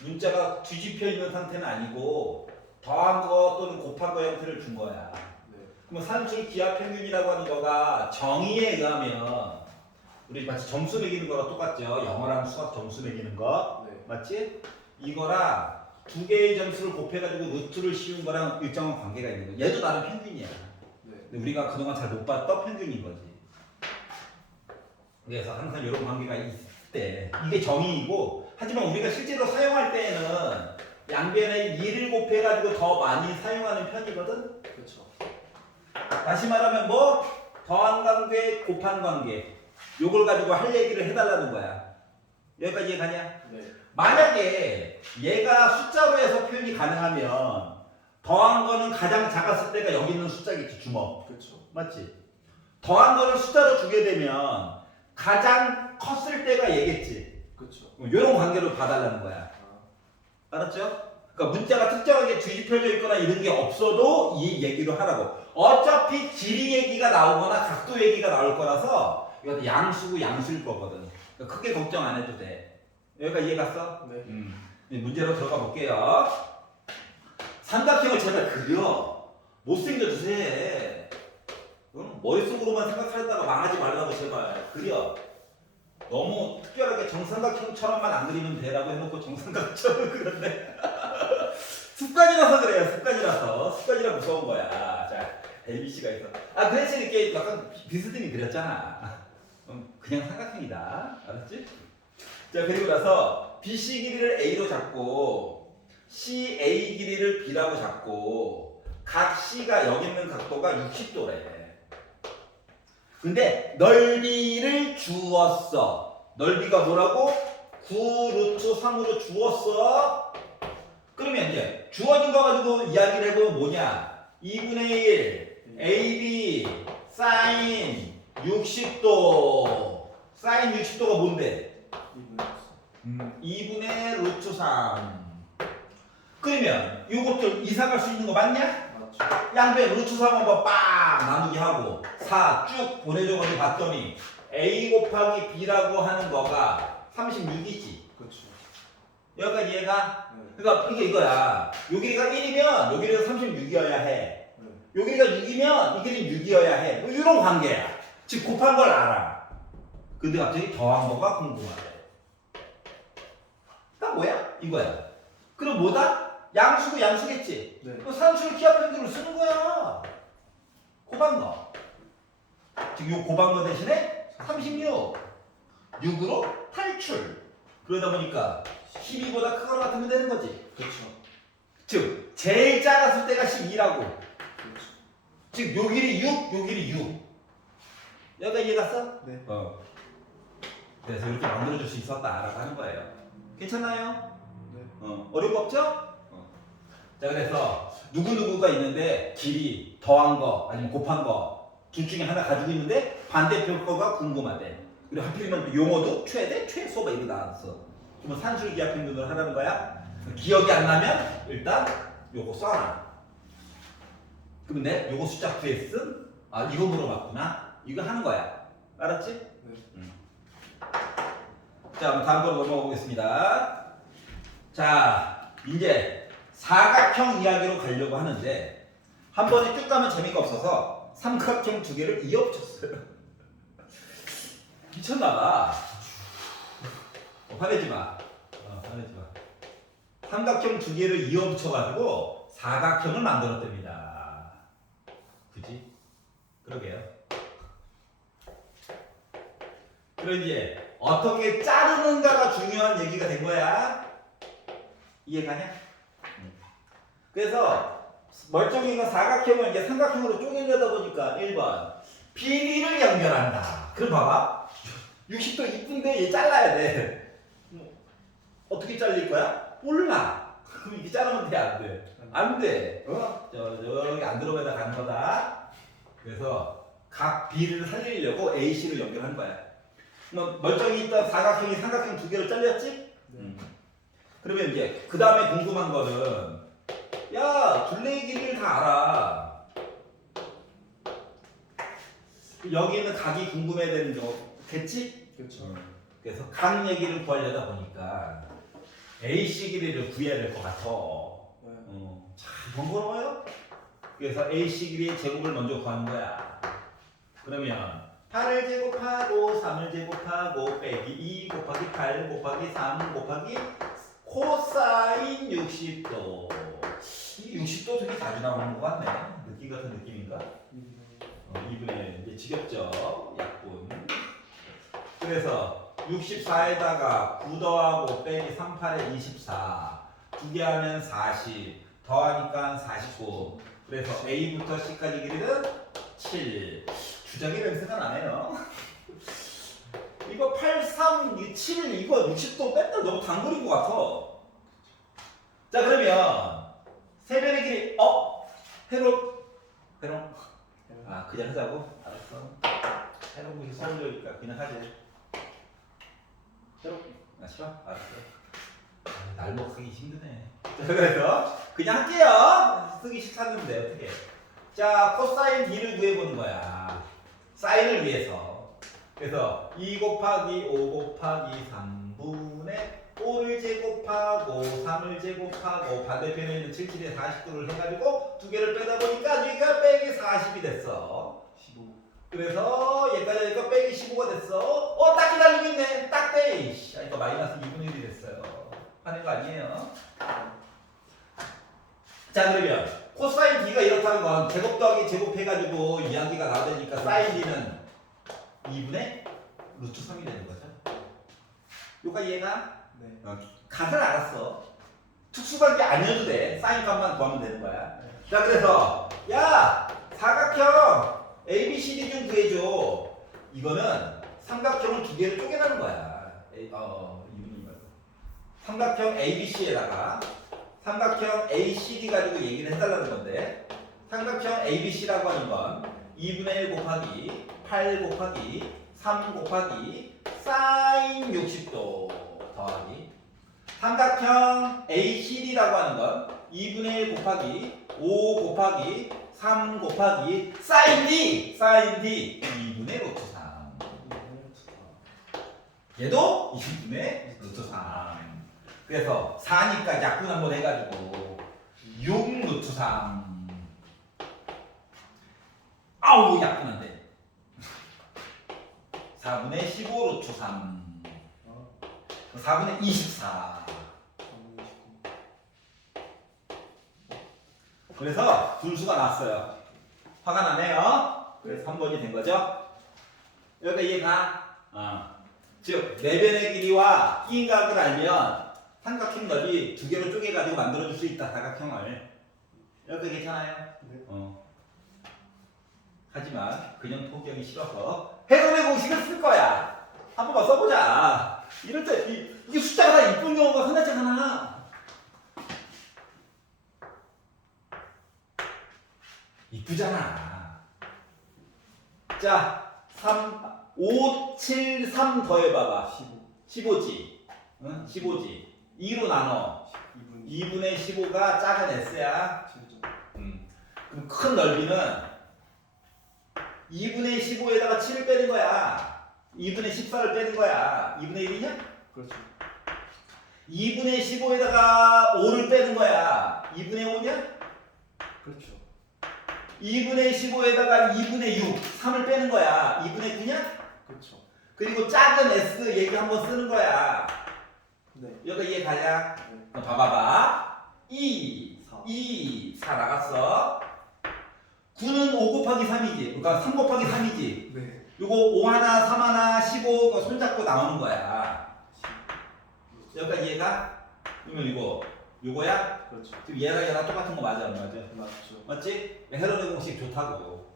문자가 뒤집혀 있는 상태는 아니고 더한 거 또는 곱한 거 형태를 준 거야. 네. 그럼 산술 기하 평균이라고 하는 거가 정의에 의하면 우리 마치 점수 매기는 거랑 똑같죠? 영어랑 수학 점수 매기는 거, 네. 맞지? 이거랑 두 개의 점수를 곱해가지고 루트를 씌운 거랑 일정한 관계가 있는 거야. 얘도 나름 평균이야. 네. 근데 우리가 그동안 잘 못 봤던 평균인 거지. 그래서 항상 이런 관계가 있대. 이게 정의이고, 하지만 우리가 실제로 사용할 때에는 양변에 2를 곱해가지고 더 많이 사용하는 편이거든. 그렇죠. 다시 말하면 뭐 더한 관계, 곱한 관계. 요걸 가지고 할 얘기를 해달라는 거야. 여기까지 이해가냐? 네. 만약에 얘가 숫자로 해서 표현이 가능하면 더한 거는 가장 작았을 때가 여기 있는 숫자겠지, 주먹. 그렇죠. 맞지? 더한 거를 숫자로 주게 되면 가장 컸을 때가 얘겠지. 그렇죠. 이런 관계로 봐달라는 거야. 알았죠? 그러니까 문자가 특정하게 뒤집혀져 있거나 이런 게 없어도 이 얘기로 하라고. 어차피 길이 얘기가 나오거나 각도 얘기가 나올 거라서 이것도 양수고 양수일 거거든. 그러니까 크게 걱정 안 해도 돼. 여기까지 이해 갔어? 네. 이제 문제로 들어가 볼게요. 삼각형을 제발 그려. 못생겨도 돼. 머릿속으로만 생각하다가 망하지 말라고 제발 그려. 너무 특별하게 정삼각형처럼만 안 그리면 돼라고 해놓고 정삼각형처럼 그렸네. 습관이라서 그래요. 습관이라 무서운 거야. 자, ABC가 있어. 그 대신 이렇게 약간 비스듬히 그렸잖아. 그냥 삼각형이다. 알았지? 자, 그리고 나서 BC 길이를 A로 잡고 CA 길이를 B라고 잡고 각 C가 여기 있는 각도가 60도래. 근데 넓이를 주었어. 넓이가 뭐라고? 9√3으로 주었어. 그러면 이제 주어진 거 가지고 이야기를 해보면 뭐냐? 2분의 1 AB 사인 60도. 사인 60도가 뭔데? 2분의 루트 3. 그러면 이것도 이사 갈 수 있는 거 맞냐? 맞죠. 양배 루트 3 한번 빵 나누기 하고 4 쭉 보내줘가지고 봤더니 A 곱하기 B라고 하는 거가 36이지. 그렇죠. 여기까지 이해가? 네. 그러니까 이게 이거야. 요 길이가 1이면 요 길이가 36이어야 해. 네. 요 길이가 6이면 이 길이는 6이어야 해. 뭐 이런 관계야. 즉 곱한 걸 알아. 근데 갑자기 더한 거가 궁금하대. 딱 뭐야? 이거야. 그럼 뭐다? 양수고 양수겠지? 네. 그 산수를 기하 평균으로 쓰는 거야. 곱한 거. 지금 요 곱한 거 대신에 36. 6으로 탈출. 그러다 보니까 12보다 크거나 같으면 되는 거지. 그렇죠. 즉, 제일 작았을 때가 12라고. 그렇죠. 즉, 요 길이 6, 요 길이 6. 여기까지 이해 갔어? 네. 그래서 이렇게 만들어줄 수 있었다라고 하는 거예요. 괜찮나요? 네. 어려운 거 없죠? 자, 그래서 누구누구가 있는데 길이 더한 거 아니면 곱한 거 둘 중에 하나 가지고 있는데 반대표 거가 궁금하대. 그리고 하필이면 또 용어도 최대, 최소 막 이렇게 나왔어. 그러면 산술 기하 평균을 하라는 거야. 기억이 안 나면 일단 요거 써놔. 그러면 내 요거 숫자 구했음? 아, 이거 물어봤구나. 이거 하는 거야. 알았지? 네. 자, 다음 거로 넘어가 보겠습니다. 자, 이제 사각형 이야기로 가려고 하는데 한 번에 쭉 가면 재미가 없어서 삼각형 두 개를 이어 붙였어요. 미쳤나봐. 화내지 마. 화내지 마. 삼각형 두 개를 이어 붙여가지고 사각형을 만들었답니다. 그지? 그러게요. 그럼 이제 어떻게 자르는가가 중요한 얘기가 된 거야. 이해가냐? 그래서 멀쩡이가 사각형을 이제 삼각형으로 쪼개려다 보니까 1번 비리를 연결한다. 그럼 봐봐. 60도 이쁜데 얘 잘라야 돼. 어떻게 잘릴 거야? 몰라. 그럼 이렇게 자르면 돼, 안 돼? 안 돼. 저기 안 들어가다 가는 거다. 그래서 각 B를 살리려고 AC를 연결한 거야. 멀쩡히 있던 사각형이 삼각형 두 개로 잘렸지? 그러면 이제 그 다음에 궁금한 거는 야, 둘레의 길이를 다 알아. 여기 있는 각이 궁금해야 되는 거겠지? 그렇죠. 그래서 각 얘기를 구하려다 보니까 AC 길이를 구해야 될 것 같아. 참 번거로워요. 그래서 AC 길이의 제곱을 먼저 구하는 거야. 그러면 8을 제곱하고 3을 제곱하고 빼기 2 곱하기 8 곱하기 3 곱하기 코사인 60도. 이 60도 되게 자주 나오는 것 같네. 느낌 같은 느낌인가? 2분의 이제 지겹죠? 약분. 그래서 64에다가 9 더하고 빼기 38에 24 두 개 하면 40 더하니까 49. 그래서 A부터 C까지 길이는 7. 주작의 냄새가 나네요. 이거 8, 3, 7 이거 60도 맨날 너무 단거리인 것 같아. 자, 그러면 세변의 길이 해롱 아, 그냥 하자고? 알았어. 해롱이 서울이니까 그냥 하지. 해롱 아, 싫어? 알았어. 날 먹기 힘드네. 자, 그래서 그냥 할게요. 쓰기 싫았는데 어떻게? 자, 코사인 D를 구해보는 거야. 사인을 위해서. 그래서 2 곱하기 5 곱하기 3분의 5를 제곱하고 3을 제곱하고 반대편에 있는 77에 40도를 해가지고 두 개를 빼다 보니까 얘가 빼기 40이 됐어. 15. 그래서 얘까지 하니까 빼기 15가 됐어. 딱 기다리고 있네. 딱 돼. 이거 마이너스 2분의 1이 됐어요. 하는 거 아니에요? 자, 그러면 코사인 D가 이렇다는 건 제곱 더하기 제곱 해가지고 이야기가 나오니까 사인 D는 2분의 루트 3이 되는 거죠. 요가 이해가? 네. 각을 알았어. 특수관계 아니어도 돼. 사인 값만 구하면 되는 거야. 자, 그래서 야, 사각형 ABCD 좀 구해줘. 이거는 삼각형을 두 개를 쪼개라는 거야. 이분이 말고. 삼각형 ABC에다가 삼각형 ACD 가지고 얘기를 해달라는 건데 삼각형 ABC라고 하는 건 2분의 1 곱하기 8 곱하기 3 곱하기 사인 60도 더하기 삼각형 ACD라고 하는 건 2분의 1 곱하기 5 곱하기 3 곱하기 사인 D 2분의 루트 3 얘도 2분의 루트 3 그래서 4니까 약분 한번 해가지고 6 루트 3 아우 약분 안 돼. 4분의 15 루트 3 4분의 24 그래서 분수가 났어요. 화가 나네요. 그래서 3번이 된 거죠. 여기가 이해가? 즉 내변의 길이와 끼인각을 알면 삼각형 넓이 두 개로 쪼개가지고 만들어줄 수 있다. 사각형을. 여기 괜찮아요? 네. 하지만 그냥 포기하기 싫어서 해동의 공식을 쓸 거야. 한 번만 써보자. 이럴 때 이게 숫자가 다 이쁜 경우가 흔하지 않아. 9잖아. 자, 5, 7, 3 더해봐봐. 15지. 응? 15지. 2로 나눠. 2분의 15가 작은 S야. 그럼 큰 넓이는 2분의 15에다가 7을 빼는 거야. 2분의 14를 빼는 거야. 2분의 1이냐? 그렇죠. 2분의 15에다가 5를 빼는 거야. 2분의 5냐? 그렇죠. 2분의 15에다가 2분의 6, 3을 빼는 거야. 2분의 9냐? 그렇죠. 그리고 작은 S 얘기 한번 쓰는 거야. 네. 여기가 이해 가냐? 네. 그럼 봐봐봐. 4. 4 나갔어. 9는 5 곱하기 3이지. 그러니까 3 곱하기 3이지. 네. 요거 5 하나, 3 하나, 15 손잡고 나오는 거야. 여기까지 이해가? 그러면 요거야? 그렇죠. 지금 얘랑 똑같은 거 맞아, 안 맞아? 맞죠. 맞지? 헤로의 공식 좋다고.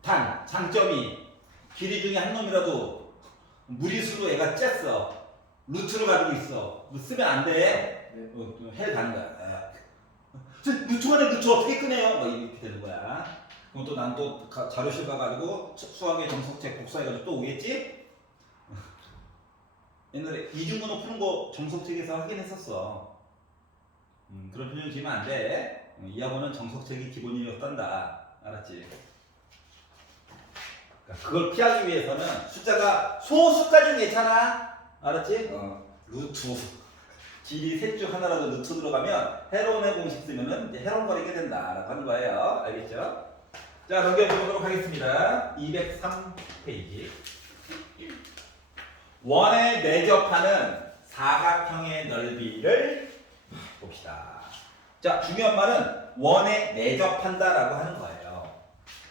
단, 장점이 길이 중에 한 놈이라도 무리수로 얘가 쬐어. 루트를 가지고 있어. 뭐 쓰면 안 돼. 네. 헬 가는 거야. 루트 안에 루트 어떻게 끄네요? 막 이렇게 되는 거야. 그럼 또 난 또 자료실 가가지고 수학의 정석책 복사해가지고 또 오겠지? 옛날에 이중문호 푸는 거 정석책에서 확인했었어. 그런 표현 지으면 안 돼. 이 학원은 정석책이 기본이었단다. 알았지? 그러니까 그걸 피하기 위해서는 숫자가 소수까지는 괜찮아. 알았지? 루트. 길이 셋 중 하나라도 루트 들어가면 헤론의 공식 쓰면은 이제 헤론거리게 된다라고 하는 거예요. 알겠죠? 자, 넘겨보도록 하겠습니다. 203페이지. 원에 내접하는 사각형의 넓이를 봅시다. 자, 중요한 말은 원에 내접한다라고 하는 거예요.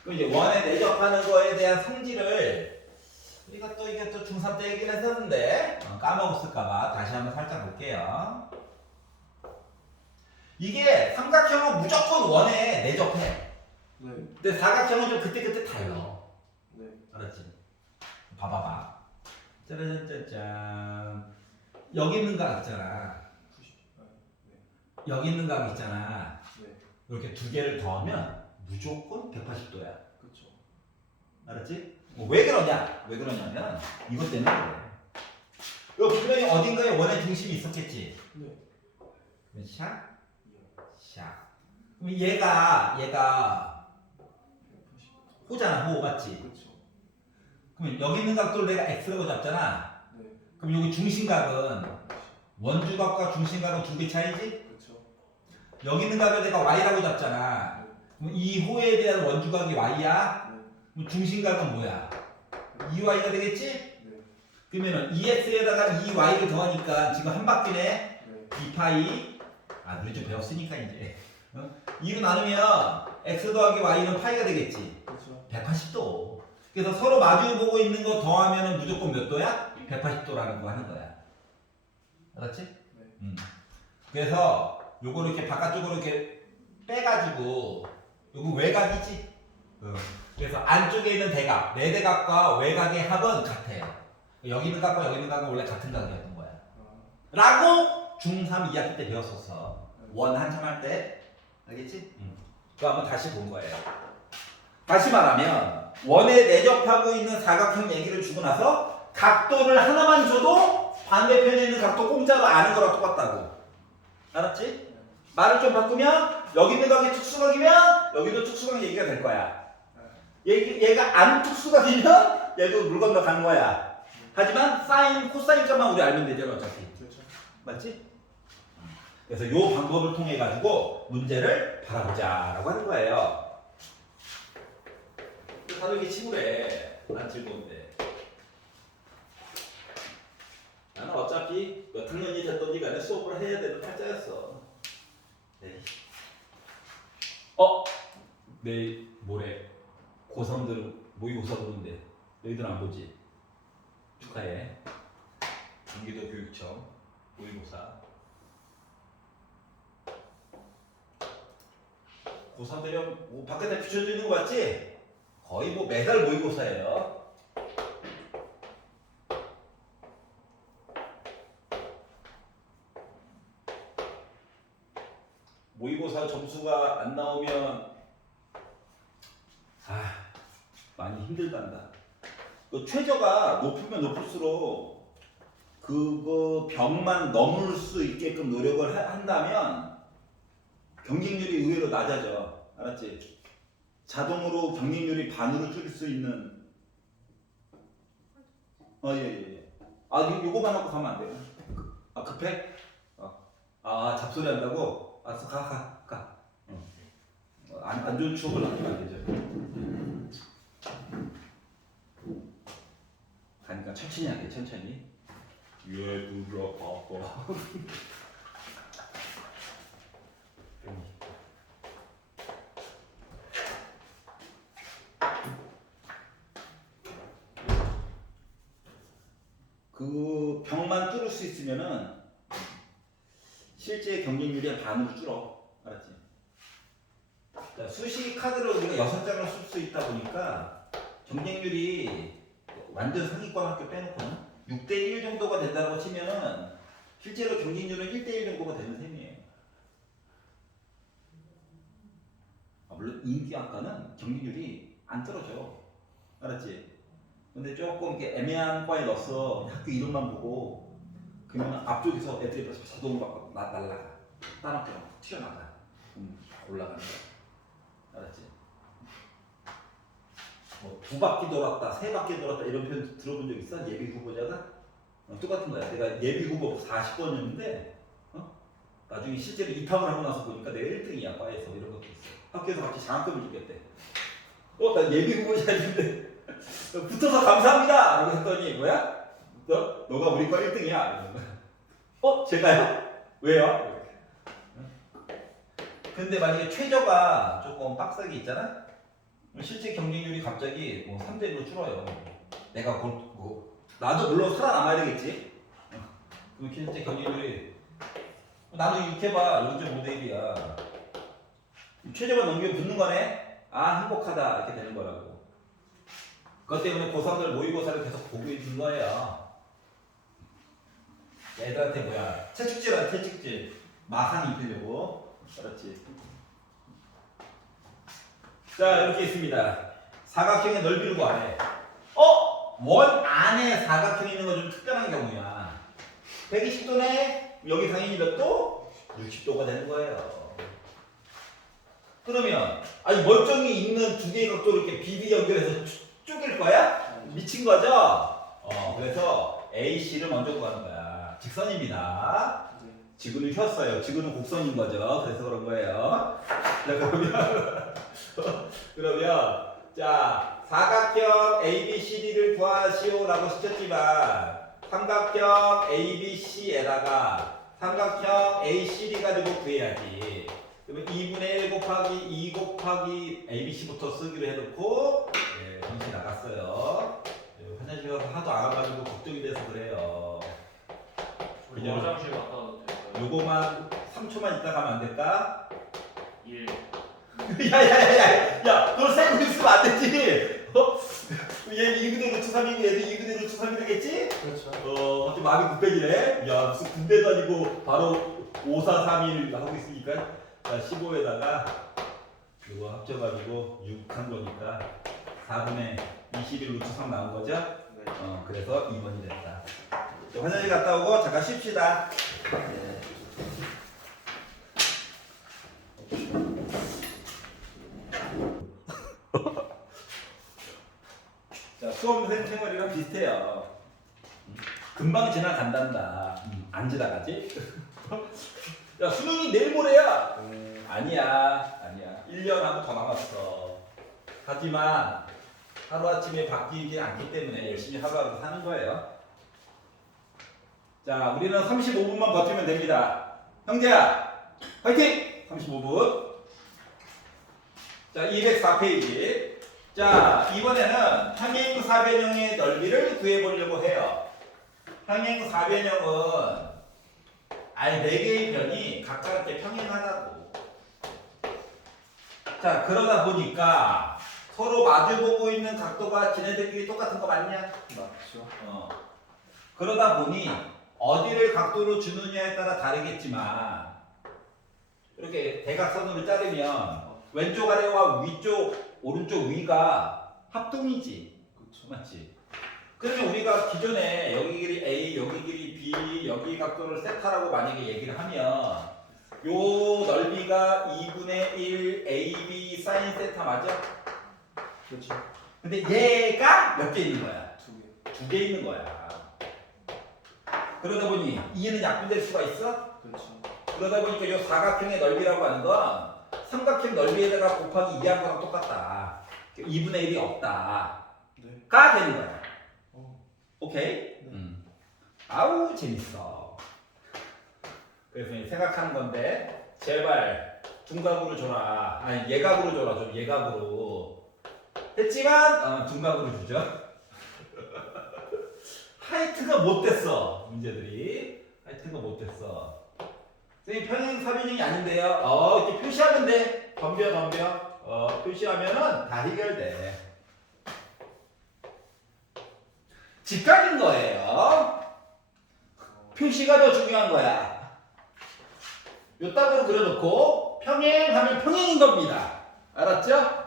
그럼 이제 원에 내접하는 거에 대한 성질을 우리가 또 이게 또 중3 때 얘기를 했었는데 까먹었을까봐 다시 한번 살짝 볼게요. 이게 삼각형은 무조건 원에 내접해. 네. 근데 사각형은 좀 그때그때 달라. 네. 알았지? 봐봐봐. 짜라짠짠. 여기 있는 각 있잖아. 90. 네. 여기 있는 각 있잖아. 네. 이렇게 두 개를 더하면 무조건 180도야. 그렇죠. 알았지? 왜 그러냐? 왜 그러냐면 이것 때문에 그래. 이거 분명히 어딘가에 원의 중심이 있었겠지. 네. 그럼 샥, 샥. 그럼 얘가 호잖아, 호 맞지? 그렇죠. 그럼 여기 있는 각도를 내가 x라고 잡잖아. 네. 그럼 여기 중심각은 원주각과 중심각은 두 개 차이지? 그렇죠. 여기 있는 각을 내가 y라고 잡잖아. 그럼 이 호에 대한 원주각이 y야. 네. 그럼 중심각은 뭐야? 2y가 되겠지? 네. 그러면은 2x에다가 2y를 더하니까 지금 한 바퀴네. 네. 2파이. 우리 좀 배웠으니까 이제. 2로 나누면 x 더하기 y는 파이가 되겠지. 그렇죠. 180도. 그래서 서로 마주 보고 있는 거 더하면 무조건 몇 도야? 180도라는 거 하는 거야. 알았지? 네. 그래서 요거 이렇게 바깥쪽으로 이렇게 빼가지고 요거 외곽이지? 그래서 안쪽에 있는 대각, 내대각과 외곽의 합은 같아요. 여기 있는 각과 여기 있는 각은 원래 같은 각이었던 거야. 라고 중3 2학기 때 배웠었어. 원 한참 할 때. 알겠지? 그거 한번 다시 본 거예요. 다시 말하면 원에 내접하고 있는 사각형 얘기를 주고 나서 각도를 하나만 줘도 반대편에 있는 각도 공짜로 아는 거랑 똑같다고. 알았지? 말을 좀 바꾸면 여기 있는 각이 특수각이면 여기도 특수각 얘기가 될 거야. 얘가 안 특수각이면 얘도 물 건너 가는 거야. 하지만 사인, 코사인 값만 우리 알면 되잖아 어차피. 그렇죠. 맞지? 그래서 이 방법을 통해 가지고 문제를 바라보자라고 하는 거예요. 다들 이렇게 치부래. 안 즐거운데. 나는 어차피 몇 학년이 됐던지 간에 수업을 해야 되는 팔자였어. 네. 내일 모레 고3들은 모의고사 보는데 너희들 안 보지? 축하해. 경기도 교육청 모의고사. 고3들이 바깥에 비춰져 있는 거 맞지? 거의 뭐 매달 모의고사예요. 모의고사 점수가 안 나오면 힘들단다. 그 최저가 높으면 높을수록 그거 벽만 넘을 수 있게끔 노력을 한다면 경쟁률이 의외로 낮아져. 알았지? 자동으로 경쟁률이 반으로 줄일 수 있는. 예. 아, 요거만 하고 가면 안 돼. 아, 급해? 아, 잡소리 한다고? 알았어, 가. 안 좋은 추억을 남기면 안 되죠. 가니까 천천히 하게, 천천히. 얘들아, 바빠. 그 벽만 뚫을 수 있으면은 실제 경쟁률이 반으로 줄어. 알았지? 자, 수시 카드로 우리가 6장을 쓸 수 있다 보니까 경쟁률이 완전 상위권 학교 빼놓고는 6대1 정도가 된다고 치면은 실제로 경쟁률은 1대1 정도가 되는 셈이에요. 물론 인기학과는 경쟁률이 안 떨어져. 알았지? 근데 조금 이렇게 애매한 과에 넣었어. 학교 이름만 보고 그러면 앞쪽에서 애들이 벌써 자동으로 날라가. 다른 학교랑 튀어나가. 올라가는 거야. 알았지? 뭐 2바퀴 돌았다, 3바퀴 돌았다 이런 표현 들어본 적 있어? 예비 후보자가? 똑같은 거야. 내가 예비 후보 40번이었는데 나중에 실제로 입학을 하고 나서 보니까 내가 1등이야 과에서. 이런 것도 있어. 학교에서 같이 장학금을 주겠대. 나 예비 후보자인데 붙어서 감사합니다! 이러고 했더니 뭐야? 너가 우리 과 1등이야. 이러는 거야. 제가요? 왜요? 근데 만약에 최저가 조금 빡세게 있잖아? 실제 경쟁률이 갑자기 3대1로 줄어요. 내가 나도 물론 살아남아야 되겠지? 그럼 실제 경쟁률이 나는 이렇게 봐. 0.5대1이야. 최저가 넘기면 붙는 거네? 아, 행복하다. 이렇게 되는 거라고. 그것 때문에 고3들 모의고사를 계속 보고 있는 거예요. 애들한테 채찍질하는 채찍질. 마상 입히려고. 알았지? 자, 이렇게 있습니다. 사각형의 넓이를 구하래. 원 안에 사각형이 있는 건 좀 특별한 경우야. 120도네? 여기 당연히 몇 도? 60도가 되는 거예요. 그러면 멀쩡히 있는 두 개의 각도를 이렇게 비비 연결해서 쪼갤 거야? 미친 거죠? 그래서 AC를 먼저 구하는 거야. 직선입니다. 지구는 휘었어요. 지구는 곡선인 거죠. 그래서 그런 거예요. 자, 그러면 자, 사각형 ABCD를 구하시오라고 시켰지만 삼각형 ABC에다가 삼각형 ACD 가지고 구해야지. 그러면 2분의 1 곱하기 2 곱하기 ABC부터 쓰기로 해놓고 정신 나갔어요. 화장실 가서 하도 안 와가지고 걱정이 돼서 그래요. 그냥 화장실 갔다 와도 될까요? 요거만 3초만 있다 가면 안 될까? 1. 야, 너 세고 있으면 안 되지. 얘 2분의 루트 3이고 얘도 2분의 루트 3이 되겠지? 그렇죠. 갑자기 마음이 급해지네. 야, 무슨 군대 다니고 바로 5, 4, 3, 1 하고 있으니까. 자, 15에다가 이거 합쳐가지고 6 한 거니까 4분의 21 루트 3 나온 거죠? 네. 그래서 2번이 됐다. 화장실 갔다 오고 잠깐 쉽시다. 자, 수험생 생활이랑 비슷해요. 금방 지나간단다. 안 지나가지? 야, 수능이 내일 모레야. 아니야. 1년하고 더 남았어. 하지만 하루아침에 바뀌지 않기 때문에 열심히 하루하루 사는 거예요. 자, 우리는 35분만 버티면 됩니다. 형제야, 화이팅! 35분. 자, 204페이지. 자, 이번에는 평행 사변형의 넓이를 구해보려고 해요. 평행 사변형은 4개의 변이 각각 이렇게 평행하다고. 자, 그러다 보니까 서로 마주보고 있는 각도가 지네들끼리 똑같은 거 맞냐? 맞죠. 그러다 보니 어디를 각도로 주느냐에 따라 다르겠지만 이렇게 대각선으로 자르면 왼쪽 아래와 위쪽 오른쪽 위가 합동이지. 그렇죠. 맞지? 그러면 우리가 기존에 여기 길이 A, 여기 길이 B, 여기 각도를 세타라고 만약에 얘기를 하면 요 넓이가 2분의 1 AB 사인 세타 맞아? 그렇죠. 근데 얘가 몇 개 있는 거야? 2개. 2개 있는 거야. 그러다 보니 2는 약분될 수가 있어? 그렇죠. 그러다 보니까 이 사각형의 넓이라고 하는 건 삼각형 넓이에다가 곱하기 2한 거랑 똑같다. 2분의 1이 없다. 네. 가 되는 거야. 오케이? 네. 아우 재밌어. 그래서 이제 생각하는 건데 제발 둔각으로 줘라. 아니 예각으로 줘라. 좀 예각으로. 했지만 둔각으로 주죠. 하이트가 못 됐어. 문제들이. 하이트가 못 됐어. 선생님 평행사변형이 아닌데요. 이렇게 표시하면 돼. 덤벼. 표시하면은 다 해결돼. 직각인 거예요. 표시가 더 중요한 거야. 요 따구로 그려놓고 평행하면 평행인 겁니다. 알았죠?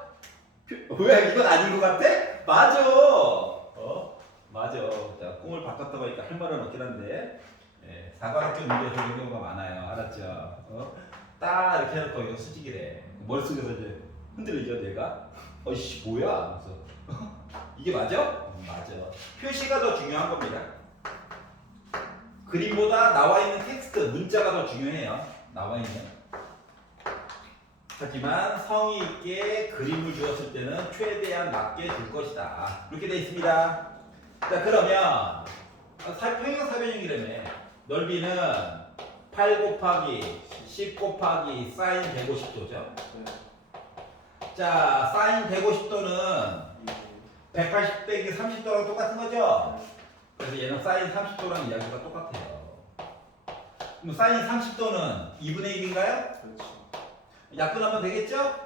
왜 이건 아닌 것 같아? 맞아. 맞아. 자, 공을 바꿨다 보니까 할 말은 없긴 한데 사각형 문제에서 이런 경우가 많아요. 알았죠? 딱 이렇게 해놓고 이거 수직이래. 머릿속에서 이제 흔들리죠 내가? 어이씨 뭐야? 그래서 이게 맞아? 맞아. 표시가 더 중요한 겁니다. 그림보다 나와 있는 텍스트, 문자가 더 중요해요. 나와 있는. 하지만 성의 있게 그림을 주었을 때는 최대한 맞게 줄 것이다. 이렇게 되어 있습니다. 자 그러면 평행사변형이라며 넓이는 8 곱하기 10 곱하기 사인 150도죠. 네. 자 사인 150도는 180 빼기 30도랑 똑같은 거죠? 그래서 얘는 사인 30도랑 이야기가 똑같아요. 그럼 사인 30도는 2분의 1인가요? 그렇죠. 약분하면 되겠죠? 4.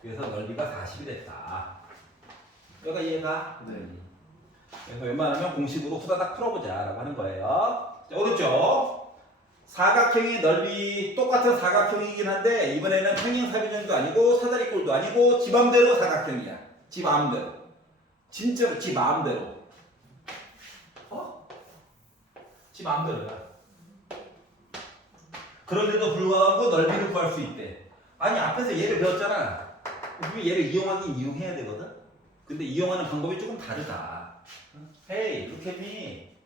그래서 넓이가 40이 됐다. 여기가 이해가? 네. 그래서 웬만하면 공식으로 후다닥 풀어보자 라고 하는 거예요. 자, 오른쪽 사각형의 넓이 똑같은 사각형이긴 한데 이번에는 평행사변형도 아니고 사다리꼴도 아니고 지 맘대로 사각형이야. 지 마음대로. 진짜로 지 마음대로. 지 마음대로야. 그런데도 불구하고 넓이를 구할 수 있대. 아니 앞에서 얘를 배웠잖아. 그러면 얘를 이용하긴 이용해야 되거든. 근데 이용하는 방법이 조금 다르다. Hey, look at me.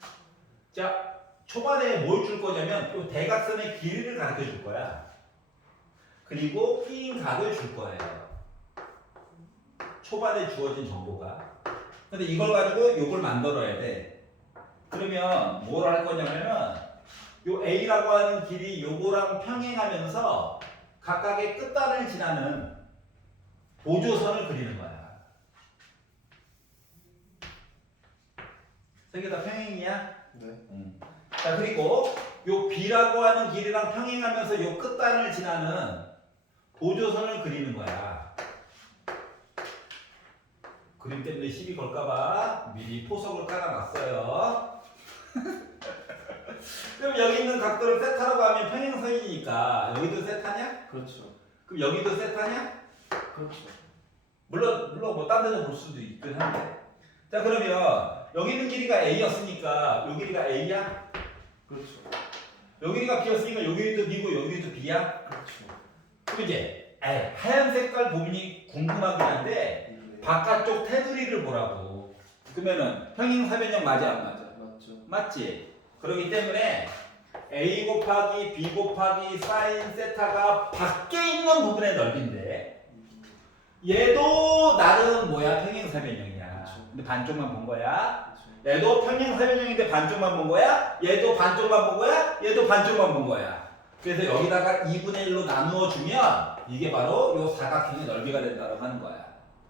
자, 초반에 뭘 줄 거냐면 이 대각선의 길이를 가르쳐 줄 거야. 그리고 끼인 각을 줄 거예요. 초반에 주어진 정보가. 근데 이걸 가지고 요걸 만들어야 돼. 그러면 뭘 할 거냐면은 요 A라고 하는 길이 요거랑 평행하면서 각각의 끝단을 지나는 보조선을 그리는 거야. 세 개 다 평행이야? 네. 자 그리고 요 B라고 하는 길이랑 평행하면서 요 끝단을 지나는 보조선을 그리는 거야. 그림 때문에 시비 걸까봐 미리 포석을 깔아놨어요. 그럼 여기 있는 각도를 세타라고 하면 평행선이니까 여기도 세타냐? 그렇죠. 그럼 여기도 세타냐? 그렇죠. 물론 뭐 딴 데서 볼 수도 있긴 한데. 자 그러면 여기 있는 길이가 A였으니까 요 길이가 A야? 그렇죠. 요 길이가 B였으니까 여기도 B고 여기도 B야? 그렇죠. 그럼 이제 하얀 색깔 부분이 궁금하긴 한데 네. 바깥쪽 테두리를 보라고. 그러면은 평행사변형 맞아 안 맞아? 맞죠. 맞지? 그렇기 때문에 A 곱하기 B 곱하기 사인 세타가 밖에 있는 부분의 넓이인데 얘도 나름 뭐야 평행사변형이야. 그쵸. 근데 반쪽만 본 거야. 그렇죠. 얘도 평행사변형인데 반쪽만 본 거야. 얘도 반쪽만 본 거야. 얘도 반쪽만 본 거야. 그래서 여기다가 2분의 1로 나누어 주면 이게 바로 요 사각형의 넓이가 된다고 하는 거야.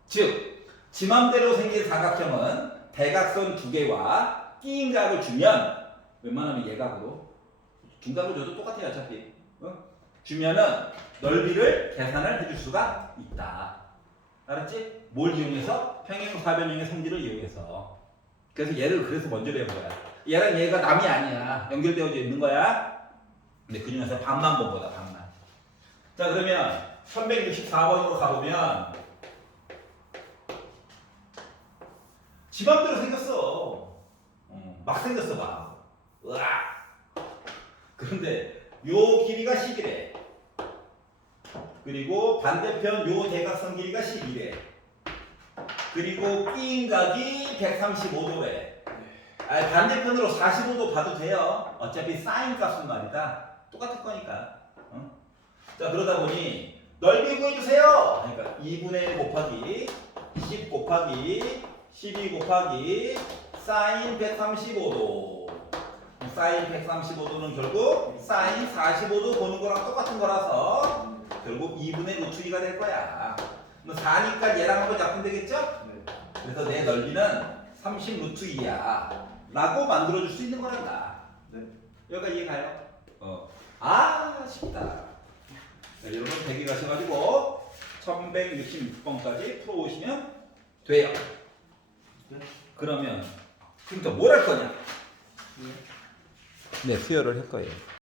즉, 지 맘대로 생긴 사각형은 대각선 두 개와 끼인 각을 주면 웬만하면 예각으로 둔각으로 줘도 똑같아요 어차피. 주면은 넓이를 계산을 해줄 수가 있다. 알았지? 뭘 이용해서? 평행사변형의 성질을 이용해서. 그래서 얘를 그래서 먼저 배운 거야. 얘랑 얘가 남이 아니야. 연결되어져 있는 거야. 근데 그 중에서 반만 본 거다 반만. 자 그러면 1164번으로 가보면 지 맘대로 생겼어. 막 생겼어 막. 으악. 그런데 요 길이가 10이래. 그리고 반대편 요 대각선 길이가 12래. 그리고 B인각이 135도래. 반대편으로 45도 봐도 돼요. 어차피 사인 값은 말이다. 똑같을 거니까. 자, 그러다 보니 넓이 구해주세요. 그러니까 2분의 1 곱하기 10 곱하기 12 곱하기 사인 135도. 사인 135도는 결국 사인 45도 보는 거랑 똑같은 거라서 결국 2분의 루트 2가 될 거야. 그럼 4니까 얘랑 한번 약분 되겠죠? 네. 그래서 내 넓이는 30 루트 2야 라고 만들어줄 수 있는 거란다. 네. 여기까지 이해가요? 쉽다. 자, 여러분 100에 가셔가지고 1166번까지 풀어오시면 돼요. 네. 그러면 그러니까 뭘 할 거냐? 네. 네, 수열을 할 거예요.